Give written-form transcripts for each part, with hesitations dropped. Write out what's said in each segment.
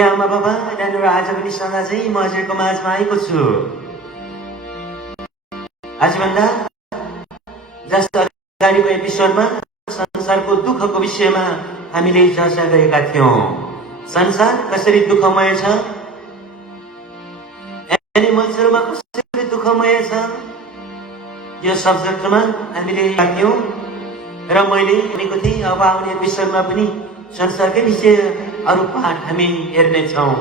आमा बाबा नानीहरु आज पनि सदा चाहिँ म हजुरको माझमा आएको छु। आजभन्दा जस्तो अगाडिको एपिसोडमा संसारको दुःखको विषयमा हामीले चर्चा गरेका थियौं। संसार कसरी दुःखमय छ, अनि मान्छेहरुमा कसरी दुःखमय छ, यो सब्जेक्टमा हामीले थियौं र मैले भनेको थिएँ अब आउने एपिसोडमा पनि संसारकै विषय अरु पाठ हामी हेर्नेछौं।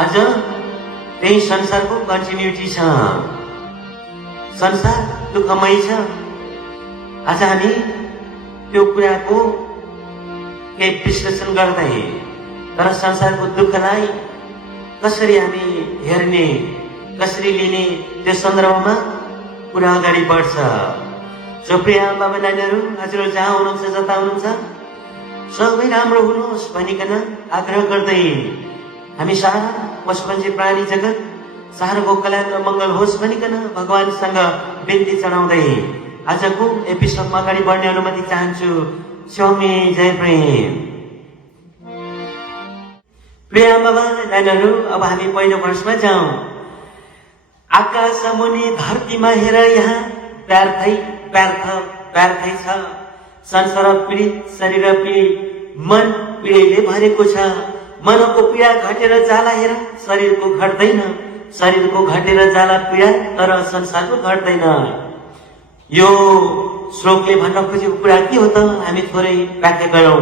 आज त्यही संसारको कन्टिन्युटी छ। संसार दुःखमय छ। आज हामी त्यो कुराको केही विश्लेषण गर्दै तर संसारको दुःखलाई कसरी हामी हेर्ने, कसरी लिने, त्यो सन्दर्भमा कुरा अगाडि बढ्छ। सो प्रिय बाबा नानीहरु, हजुरहरु जहाँ हुनुहुन्छ, जता हुनुहुन्छ, सबै राम्रो हुनुहोस् भनिकन आग्रह गर्दै हामी सारा पशुपन्छी प्राणी जगत साराको कल्याण र मंगल होस् भनिकन भगवानसँग बिन्ती चढाउँदै आजको एपिसोडमा अगाडि बढ्ने अनुमति चाहन्छु। स्वामी जय प्रेम। प्रिय बाबा नानीहरु, अब हामी पहिलो वर्षमा जाउँ। आकाश मुनि धरतीमा हेर, यहाँ व्यर्थै व्यर्थ व्यर्थै छ। संसार पीडित, शरीर पीडित, मन पीडाले भरेको छ। मनको पीडा घटेर जाला हेर, शरीरको घट्दैन। शरीरको घटेर जाला पीडा, तर संसारको घट्दैन। यो श्लोकले भन्न खोजेको कुरा के हो त, हामी थोरै व्याख्या गरौँ।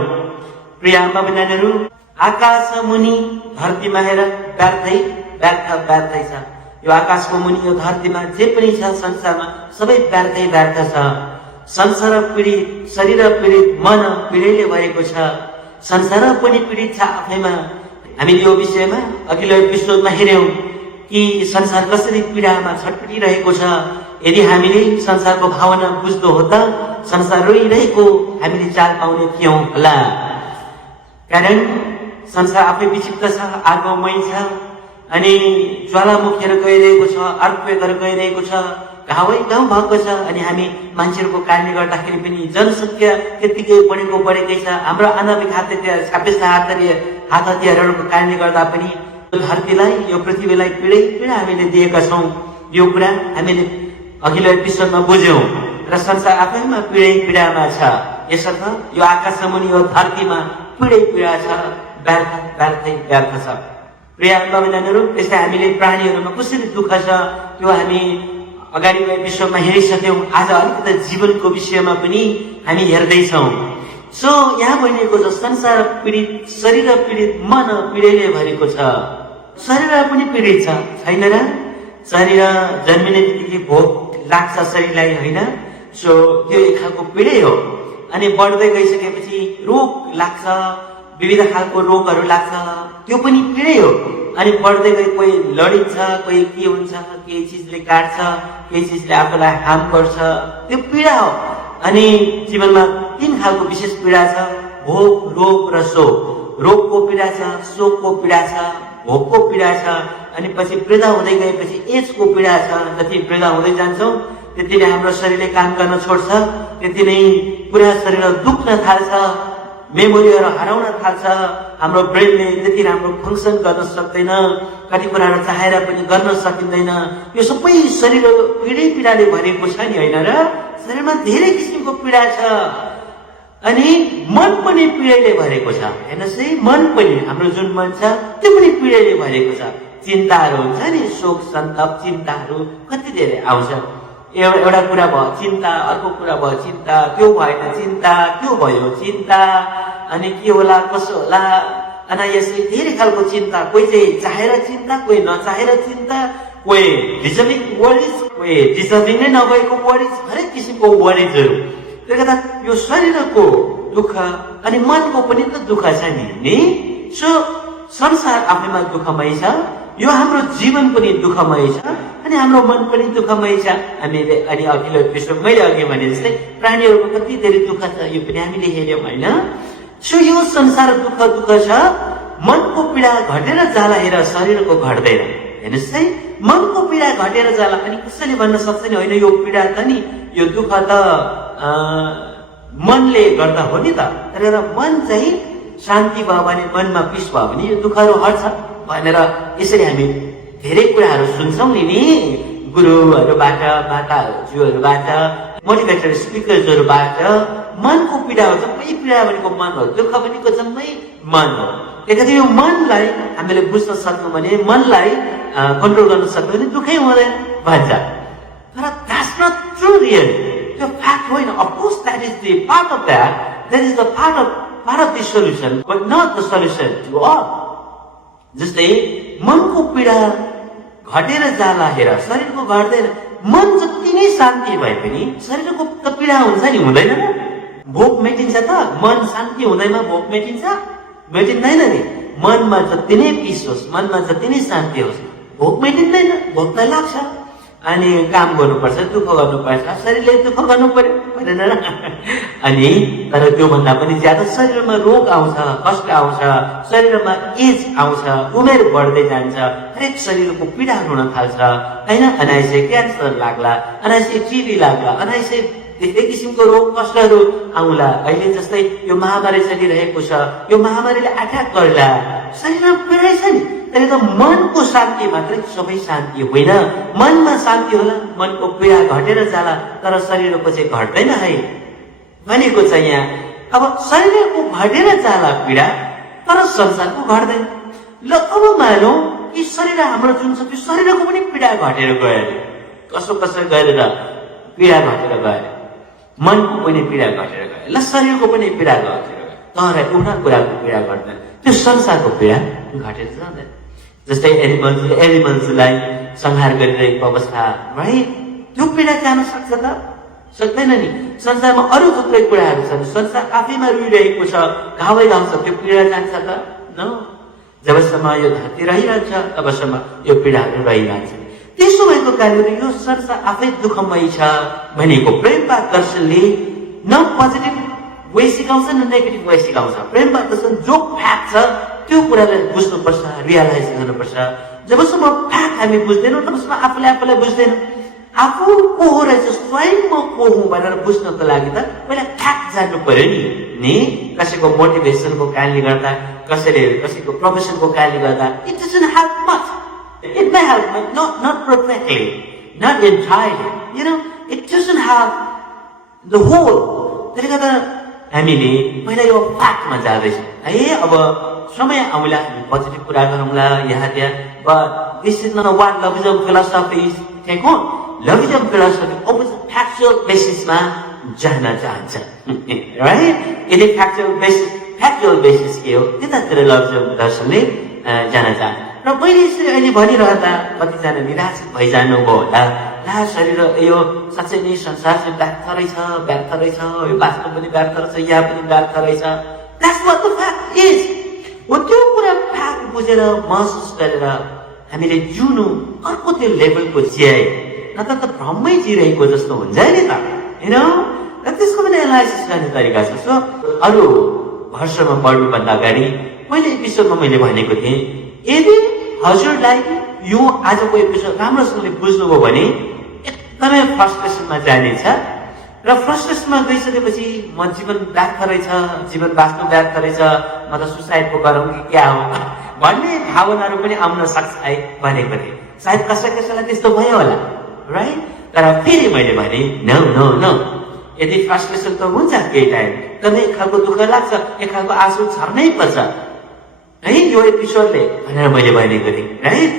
प्रिय आमा नानीहरु, आकाश मुनि धरतीमा हेर, व्यर्थै व्यर्थ व्यर्थै छ। यो आकाशको मुनि, यो धरतीमा जे पनि छ संसारमा सबै व्यर्थै व्यर्थ छ। संसार पीडित, शरीर पीडित, मन पीडाले भरेको छ। संसार पनि पीडित छ आफैमा। हामीले यो विषयमा अघिल्लो एपिसोडमा हेर्यौं कि संसार कसरी पीडामा छटपटिरहेको छ। यदि हामीले संसारको भावना बुझ्दो हो त संसार रोइरहेको हामीले चाल पाउने थियौं होला। कारण संसार आफै विचित्र छ, आगोमय छ, अनि ज्वालामुखीहरू गइरहेको छ, अर्थक्वेकहरू गइरहेको छ, घावै गाउँ भएको छ। अनि हामी मान्छेहरूको कारणले गर्दाखेरि पनि जनसंख्या त्यतिकै बढेकै छ। हाम्रो आणविक हात हतियारहरूको कारणले गर्दा पनि धरतीलाई, यो पृथ्वीलाई पीडा हामीले दिएका छौं। यो कुरा हामीले अघिल्लो एपिसोडमा बुझ्यौं र संसार आफैमा पीडामा छ। यसर्थ यो आकाश मुनि, यो धरतीमा पीडा छ, व्यर्थै व्यर्थ छ। प्रिय बाबा नानीहरु, त्यस्तै हामीले प्राणीहरूमा कसरी दुःख छ त्यो हामी अगाडिको एपिसोडमा हेरिसक्यौं। आज अलिकति जीवनको विषयमा पनि हामी हेर्दैछौं। सो यहाँ भनिएको छ संसार पीडित, शरीर पीडित, मन पीडाले भरेको छ। शरीर पनि पीडित छ, छैन र? शरीर जन्मिने बित्तिकै भोक लाग्छ शरीरलाई होइन। सो त्यो एक खालको पीडै हो। अनि बढ्दै गइसकेपछि रोग लाग्छ, विविध खालको रोगहरू लाग्छ, त्यो पनि पीडै हो। अनि बढ्दै गए कोही लडिन्छ, कोही के हुन्छ, केही चिजले काट्छ, केही चिजले आफूलाई हार्म गर्छ, त्यो पीडा हो। अनि जीवनमा 3 खालको विशेष पीडा छ, भोग, रोग र शोक। रोगको पीडा छ, शोकको पीडा छ, भोगको पीडा छ, अनि पछि वृद्ध हुँदै गएपछि एजको पीडा छ। जति वृद्ध हुँदै जान्छौँ त्यति नै हाम्रो शरीरले काम गर्न छोड्छ, त्यति नै पुरा शरीर दुख्न थाल्छ, मेमोरीहरू हराउन थाल्छ, हाम्रो ब्रेनले त्यति राम्रो फङ्सन गर्न सक्दैन, कति कुराहरू चाहेर पनि गर्न सकिँदैन। यो सबै शरीर पीडाले भरिएको छ नि होइन र? शरीरमा धेरै किसिमको पीडा छ। अनि मन पनि पीडाले भरेको छ। हेर्नुहोस् है, मन पनि, हाम्रो जुन मन छ त्यो पनि पीडाले भरेको छ। चिन्ताहरू हुन्छ नि, शोक सन्तप चिन्ताहरू कति धेरै आउँछ। एउटा कुरा भयो चिन्ता, अर्को कुरा भयो चिन्ता, त्यो भएन चिन्ता, त्यो भयो चिन्ता, अनि के होला कसो होला, अनायासै धेरै खालको चिन्ता। कोही चाहिँ चाहेर चिन्ता, कोही नचाहेर चिन्ता, कोही डिजर्भिङ वरिज, कोही डिजर्भिङ नै नभएको वरिज, हरेक किसिमको वरिजहरू। त्यसले गर्दा यो शरीरको दुःख अनि मनको पनि त दुःख छ नि। सो संसार आफैमा दुःखमय छ, यो हाम्रो जीवन पनि दुःखमय छ, अनि हाम्रो मन पनि दुःखमय छ। हामीले अनि अघिल्लो एपिसोड मैले अघि भने जस्तै प्राणीहरूको कति धेरै दुःख छ, यो पनि हामीले हेर्यौँ होइन। सो यो संसार दुःख छ। मनको पीडा घटेर जाला, हेर शरीरको घट्दैन। हेर्नुहोस् है, मनको पीडा घटेर जाला। अनि कसैले भन्न सक्छ नि होइन यो पीडा त नि, यो दुःख त मनले गर्दा हो नि त। तर मन चाहिँ शान्ति भयो भने, मनमा पिस भयो भने यो दुःखहरू हट्छ भनेर यसरी हामी धेरै कुराहरू सुन्छौँ नि गुरुहरूबाट, माताज्यूहरूबाट, मोटिभेटर स्पिकर्सहरूबाट। मनको पीडा हो, जम्मै पीडा भनेको मन हो, दुःख भनेको जम्मै मन हो। त्यही यो मनलाई हामीले बुझ्न सक्यौँ भने, मनलाई कन्ट्रोल गर्न सक्यौँ भने दुःखै हुँदैन भन्छ। तर द्याट्स नट ट्रु रियली, त्यो फ्याक्ट होइन। Of course that is the part of that, that is the part of the solution, but not the solution to all. जस्तै मनको पीडा घटेर जाला, हेर शरीरको घट्दैन। मन जति नै शान्ति भए पनि शरीरको त पीडा हुन्छ नि, हुँदैन र? भोक मेटिन्छ त? मन शान्ति हुँदैमा भोक मेटिन्छ? मेटिँदैन नि। मनमा जति नै पिस होस्, मनमा जति नै शान्ति होस्, भोक मेटिँदैन, भोक त लाग्छ। अनि काम गर्नुपर्छ, दुःख गर्नुपर्छ, शरीरले दुःख गर्नु पर्यो भनेन र? अनि तर त्योभन्दा पनि ज्यादा शरीरमा रोग आउँछ, कष्ट आउँछ, शरीरमा एज आउँछ, उमेर बढ्दै जान्छ, हरेक शरीरको पीडाहरू हुन थाल्छ होइन। अनायासै क्यान्सर लाग्ला, अनायासै टिबी लाग्ला, अनायासै धेरै किसिमको रोग कष्टहरू आउला। अहिले जस्तै यो महामारी चलिरहेको छ, यो महामारीले एट्याक गर्ला, शरीरमा पीडै छ नि। तर मनको शान्ति मात्रै सबै शान्ति होइन। मनमा शान्ति होला, मनको पीडा घटेर जाला, तर शरीरको चाहिँ घट्दैन है भनेको छ यहाँ। अब शरीरको घटेर जाला पीडा, तर संसारको घट्दैन। ल अब मानौँ कि शरीर हाम्रो जुन छ त्यो शरीरको पनि पीडा घटेर गयो, कसो गरेर पीडा घटेर गयो, मनको पनि पीडा घटेर गयो, ल शरीरको पनि पीडा घटेर गयो, तर एउटा कुराको पीडा घट्दैन, त्यो संसारको पीडा घटेर जाँदैन। जस्तै एनिमल्सलाई संहार गरिरहेको अवस्था है, त्यो पीडा जान सक्छ त? सक्दैन नि। संसारमा अरू थुप्रै कुराहरू छन्, संसार आफैमा रुइरहेको छ, घावै घाउ छ, त्यो पीडा जान्छ त? न। जबसम्म यो धरती रहिरहन्छ तबसम्म यो पीडाहरू रहिरहन्छ। त्यसो भएको कारणले यो संसार आफै दुःखमय छ भनेको प्रेमवाद दर्शनले न पोजिटिभ वे सिकाउँछ न नेगेटिभ वे सिकाउँछ। प्रेमवाद दर्शन जो फ्याक्ट छ त्यो कुरालाई बुझ्नुपर्छ, रियलाइज गर्नुपर्छ। जबसम्म फ्याक्ट हामी बुझ्दैनौँ तबसम्म आफूलाई बुझ्दैनौँ। आफू को हो रहेछ, स्वयं म को हुँ भनेर बुझ्नको लागि त पहिला फ्याक्ट जान्नु पर्यो नि। कसैको मोटिभेसनको कारणले गर्दा, कसैको प्रोफेसनको कारणले गर्दा it doesn't help much. It may help, but not perfectly, not entirely. You know, it doesn't have the whole. त्यसले गर्दा हामीले पहिला यो फ्याक्टमा जाँदैछौँ है। अब समय आउँला हामी पोजिटिभ कुरा गरौँला यहाँ त्यहाँ, but this is not what loveism philosophy is take on. Loveism philosophy opposite factual बेसिसमा जान चाहन्छ, राइट? यदि फ्याक्चुअल बेसिस के हो त्यतातिर लभिजम दर्शनले जान चाहन्छ। र मैले यसरी अहिले भनिरहँदा कतिजना निराश भइजानु भयो होला ला शरीर यो साँच्चै नै संसार चाहिँ व्यर्थ रहेछ, यो बाँच्नु पनि व्यर्थ रहेछ, यहाँ पनि व्यर्थ रहेछ। That's what the fact is. हो त्यो कुरा फ्याक्ट बुझेर महसुस गरेर हामीले जिउनु अर्को त्यो लेभलको जियाए, नत्र त भ्रममै जिरहेको जस्तो हुन्छ नि त, होइन? र त्यसको पनि एनालाइसिस गर्ने तरिका छ। सो अरू भर्सनमा पढ्नुभन्दा अगाडि मैले एपिसोडमा मैले भनेको थिएँ, यदि हजुरलाई यो आजको एपिसोड राम्रोसँगले बुझ्नुभयो भने एकदमै फ्रस्ट्रेसनमा जानेछ, र फ्रस्ट्रेसनमा गइसकेपछि म जीवन व्यर्थ रहेछ, जीवन बाँच्नु व्यर्थ रहेछ, म त सुसाइड पो गरौँ कि क्या हो भन्ने भावनाहरू पनि आउन सक्छ है भनेको थिएँ। सायद कसैलाई त्यस्तो भयो होला, राइट? तर फेरि मैले भने नो नो नो, यदि फ्रस्ट्रेसन त हुन्छ केही टाइम, तर एक खालको दुःख लाग्छ, एक खालको आँसु छर्नै पर्छ है यो एपिसोडले भनेर मैले भनेको थिएँ, राइट?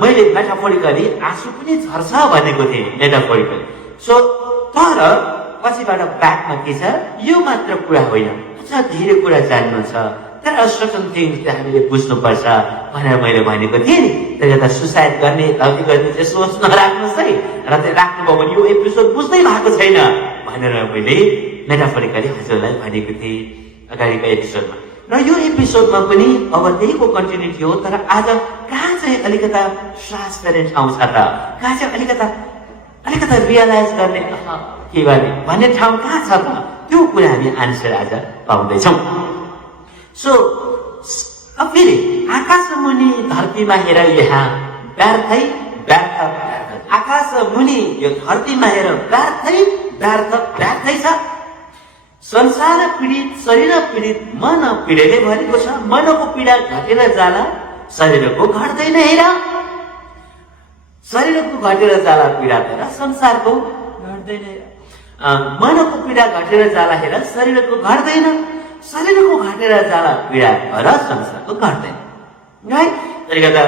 मैले मेटाफोरिकली आँसु पनि झर्छ भनेको थिएँ, मेटाफोरिकली। सो तर पछिबाट ब्याकमा के छ, यो मात्र कुरा होइन, अझ धेरै कुरा जान्नु छ, तर सर्टन थिङ्स चाहिँ हामीले बुझ्नुपर्छ भनेर मैले भनेको थिएँ नि। त्यसले गर्दा सुसाइड गर्ने गल्ती गर्ने चाहिँ सोच नराख्नुहोस् है, र त्यो राख्नुभयो भने यो एपिसोड बुझ्दै भएको छैन भनेर मैले मेटाफोरिकली हजुरलाई भनेको थिएँ अगाडिको एपिसोडमा। र यो एपिसोडमा पनि अब त्यहीको कन्टिन्युटी हो, तर आज कहाँ चाहिँ अलिकता श्वास फेर्ने ठाउँ छ त, कहाँ चाहिँ अलिकता रियलाइज गर्ने के गर्ने भन्ने ठाउँ कहाँ छ त, त्यो कुरा हामी आन्सर आज पाउँदैछौँ। सो अब फेरि आकाश मुनि धरतीमा हेर यहाँ व्यर्थै व्यर्थ, आकाश मुनि यो धरतीमा हेर व्यर्थै छ। संसार पीडित, शरीर पीडित, मन पीडाले भरेको छ, मनको पीडा घटेर जाला, शरीरको घट्दैन हेर। शरीरको घटेर जाला पीडा तर संसारको घट्दैन हेर। मनको पीडा घटेर जाला हेर, शरीरको घट्दैन, शरीरको घटेर जाला पीडा र संसारको घट्दैन, राइट? त्यसले गर्दा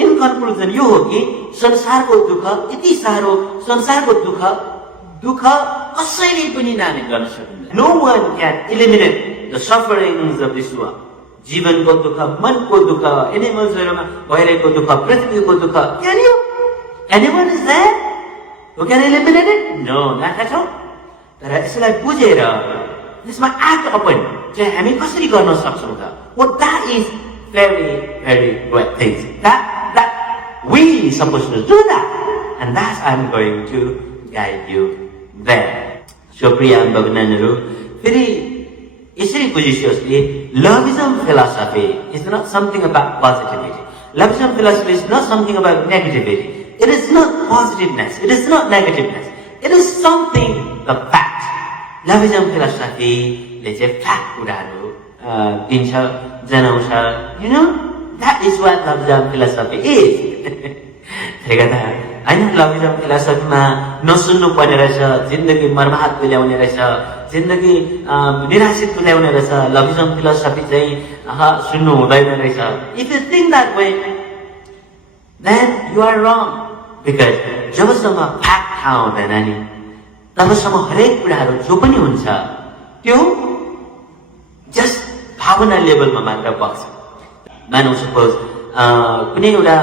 इन कन्क्लुजन यो हो कि संसारको दुःख यति साह्रो, संसारको दुःख कसैले पनि नानी गर्न सक्दैन। No one can eliminate the sufferings of this world. जीवनको दुःख, मनको दुःख, एनिमल्सहरूमा भइरहेको दुःख, पृथ्वीको दुःख, can you anyone is there who can eliminate it? No, not at all. तर यसलाई बुझेर त्यसमा एक्ट अपन चाहिँ हामी कसरी गर्न सक्छौँ त? Well, that is very, very great things. That we supposed to do that, and that's I'm going to guide you there. So, प्रिय भगवानहरू, फेरि यसरी बुझिसोस् कि loveism philosophy is not something about positivity. Love philosophy is not something about negativity. It is not positiveness. It is not negativeness. It is something, the fact. Love philosophy is a fact कुराहरू दिन्छ, जनाउँछ, you know, that is what love philosophy is. होइन, लभिजम फिलोसफीमा नसुन्नु पर्ने रहेछ, जिन्दगी बर्बाद तुल्याउने रहेछ, जिन्दगी निराशित तुल्याउने रहेछ, लभिजम फिलोसफी चाहिँ सुन्नु हुँदैन रहेछ। If you think that way then you are wrong, because जबसम्म फ्याक्ट थाहा हुँदैन नि तबसम्म हरेक कुराहरू जो पनि हुन्छ त्यो जस्ट भावना लेभलमा मात्र बग्छ। मानौ सपोज कुनै एउटा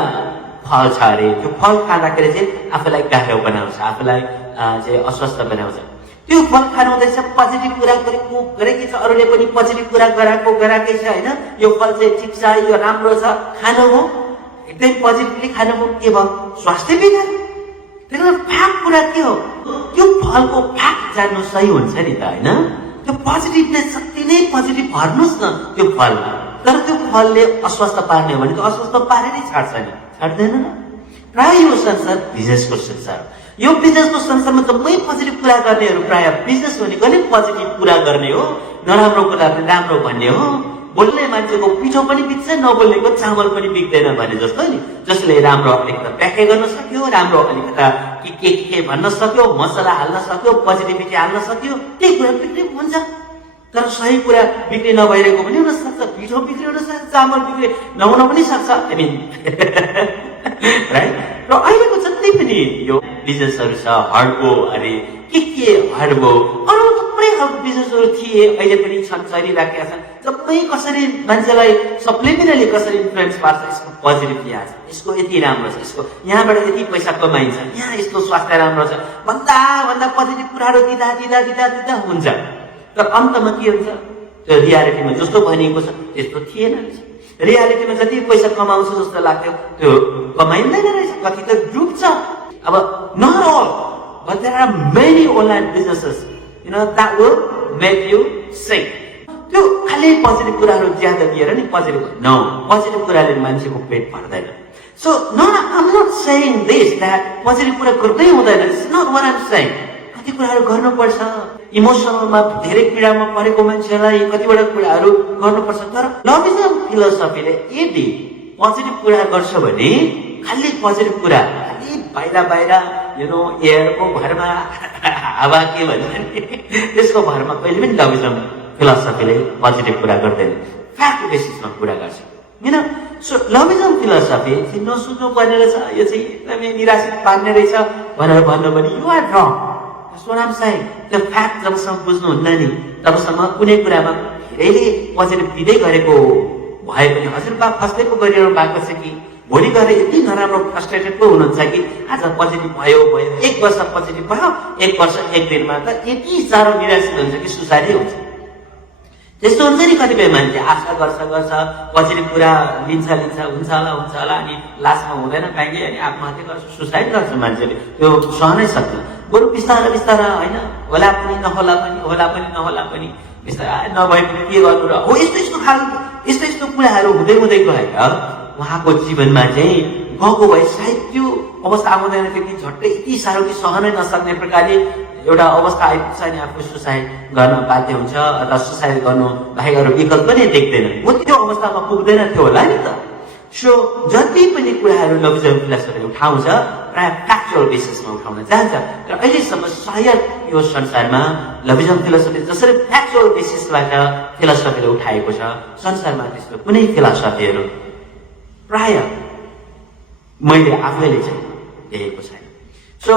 फल छ अरे, त्यो फल खाँदाखेरि चाहिँ आफूलाई गाह्रो बनाउँछ, आफूलाई चाहिँ अस्वस्थ बनाउँछ। त्यो फल खानु हुँदैछ, पोजिटिभ कुरा गरेकै छ, अरूले पनि पोजिटिभ कुरा गराएकै छ, होइन, यो फल चाहिँ ठिक छ, यो राम्रो छ, खानु हो, एकदम पोजिटिभली खानु हो, के भयो? स्वास्थ्य बिगार। त्यसले फ्याक्ट कुरा के हो? त्यो फलको फ्याक्ट जान्नु सही हुन्छ नि त, होइन? त्यो पोजिटिभनेस जति नै पोजिटिभ भर्नुहोस् न त्यो फलमा, तर त्यो फलले अस्वस्थ पार्ने हो भने त्यो अस्वस्थ पारेरै छाड्छ नि, छाड्दैन न? प्राय यो संसार बिजनेसको संसार, यो बिजनेसको संसारमा जम्मै पोजिटिभ कुरा गर्नेहरू प्राय बिजनेस भनेको नै पोजिटिभ कुरा गर्ने हो, नराम्रो कुरा पनि राम्रो भन्ने हो। बोल्ने मान्छेको पिठो पनि बिक्छ, नबोल्नेको चामल पनि बिक्दैन भने जस्तो नि। जसले राम्रो अलिकता व्याख्या गर्न सक्यो, राम्रो अलिकता के भन्न सक्यो, मसला हाल्न सक्यो, पोजिटिभिटी हाल्न सक्यो, त्यही कुरा बिक्री हुन्छ। तर सही कुरा बिक्री नभइरहेको पनि हुन सक्छ, पिठो बिक्री हुन सक्छ, चामल बिक्री नहुन पनि सक्छ, आई मिन, राइट? र अहिलेको जति पनि यो बिजनेसहरू छ, हड्बो अरे के हड्बो, अरू थुप्रै खालको बिजनेसहरू थिए, अहिले पनि छन्, चलिराखेका छन्, जम्मै कसरी मान्छेलाई सप्लिमिनली कसरी इन्फ्लुएन्स पार्छ, यसको पोजिटिभ याद, यसको यति राम्रो छ, यसको यहाँबाट यति पैसा कमाइन्छ, यहाँ यस्तो स्वास्थ्य राम्रो छ भन्दा भन्दा पोजिटिभ कुराहरू दिँदा दिँदा दिँदा दिँदा हुन्छ। तर अन्तमा के हुन्छ, त्यो रियालिटीमा जस्तो भनिएको छ त्यस्तो थिएन रहेछ। रियालिटीमा जति पैसा कमाउँछ जस्तो लाग्थ्यो त्यो कमाइँदैन रहेछ, कति त डुब्छ। अब not all, but there are many online businesses, that will make you sick. त्यो खालि पोजिटिभ कुराहरू ज्यादा दिएर नि पोजिटिभ कुराले मान्छेको पेट भर्दैन। So I'm not saying this that positive कुरा गर्दै हुँदैन, it's not what I'm saying. कति कुराहरू गर्नुपर्छ, इमोसनलमा धेरै पीडामा परेको मान्छेलाई कतिवटा कुराहरू गर्नुपर्छ। तर लभिजम फिलोसफीले यदि पोजिटिभ कुरा गर्छ भने खालि पोजिटिभ कुरा, खालि बाहिर एयरको भरमा हावा के भन्छ नि त्यसको भरमा कहिले पनि लभिजम फिलोसफीले पोजिटिभ कुरा गर्दैन, फ्याक्ट बेसिसमा कुरा गर्छ। सो लभिजम फिलोसफी चाहिँ नसुन्नु पर्ने रहेछ, यो चाहिँ एकदमै निराशित पार्ने रहेछ भनेर भन्नु भने यु आर रङ। त्यो फ्याक्ट जबसम्म बुझ्नुहुन्न नि तबसम्म कुनै कुरामा धेरैले पोजिटिभ दिँदै गरेको भए पनि हजुरबा फस्दै पो गरिरहनु भएको छ कि भोलि गएर यति नराम्रो फ्रस्ट्रेटेड पो हुनुहुन्छ कि आज पोजिटिभ भयो 1 वर्ष पोजिटिभ भयो, 1 वर्ष 1 दिनमा त यति साह्रो निराशित हुन्छ कि सुसाइडै हुन्छ। त्यस्तो हुन्छ नि, कतिपय मान्छे आशा गर्छ पोजिटिभ कुरा लिन्छ हुन्छ होला अनि लास्टमा हुँदैन पाइने अनि आत्महत्या गर्छ, सुसाइड गर्छ मान्छेले। त्यो सहनै सक्छ। बरु बिस्तारा बिस्तारा होइन, होला पनि नहोला पनि बिस्तारा नभए पनि के गर्नु र हो यस्तो कुराहरू हुँदै गएर उहाँको जीवनमा चाहिँ गएको भए सायद त्यो अवस्था आउँदैन थियो कि झट्टै यति साह्रो कि सहनै नसक्ने प्रकारले एउटा अवस्था आइपुग्छ अनि आफू सुसाइड गर्न बाध्य हुन्छ अथवा सुसाइड गर्नु बाहेक अरू विकल्प नै देख्दैन। म त्यो अवस्थामा पुग्दैन थियो होला नि त। सो जति पनि कुराहरू लभिजम फिलोसफीले उठाउँछ प्राय फ्याक्चुअल बेसिसमा उठाउन चाहन्छ। र अहिलेसम्म सायद यो संसारमा लभिजम फिलोसफी जसरी फ्याक्चुअल बेसिसबाट फिलोसफीले उठाएको छ, संसारमा त्यस्तो कुनै फिलोसफीहरू प्राय मैले आफैले चाहिँ देखेको छैन। सो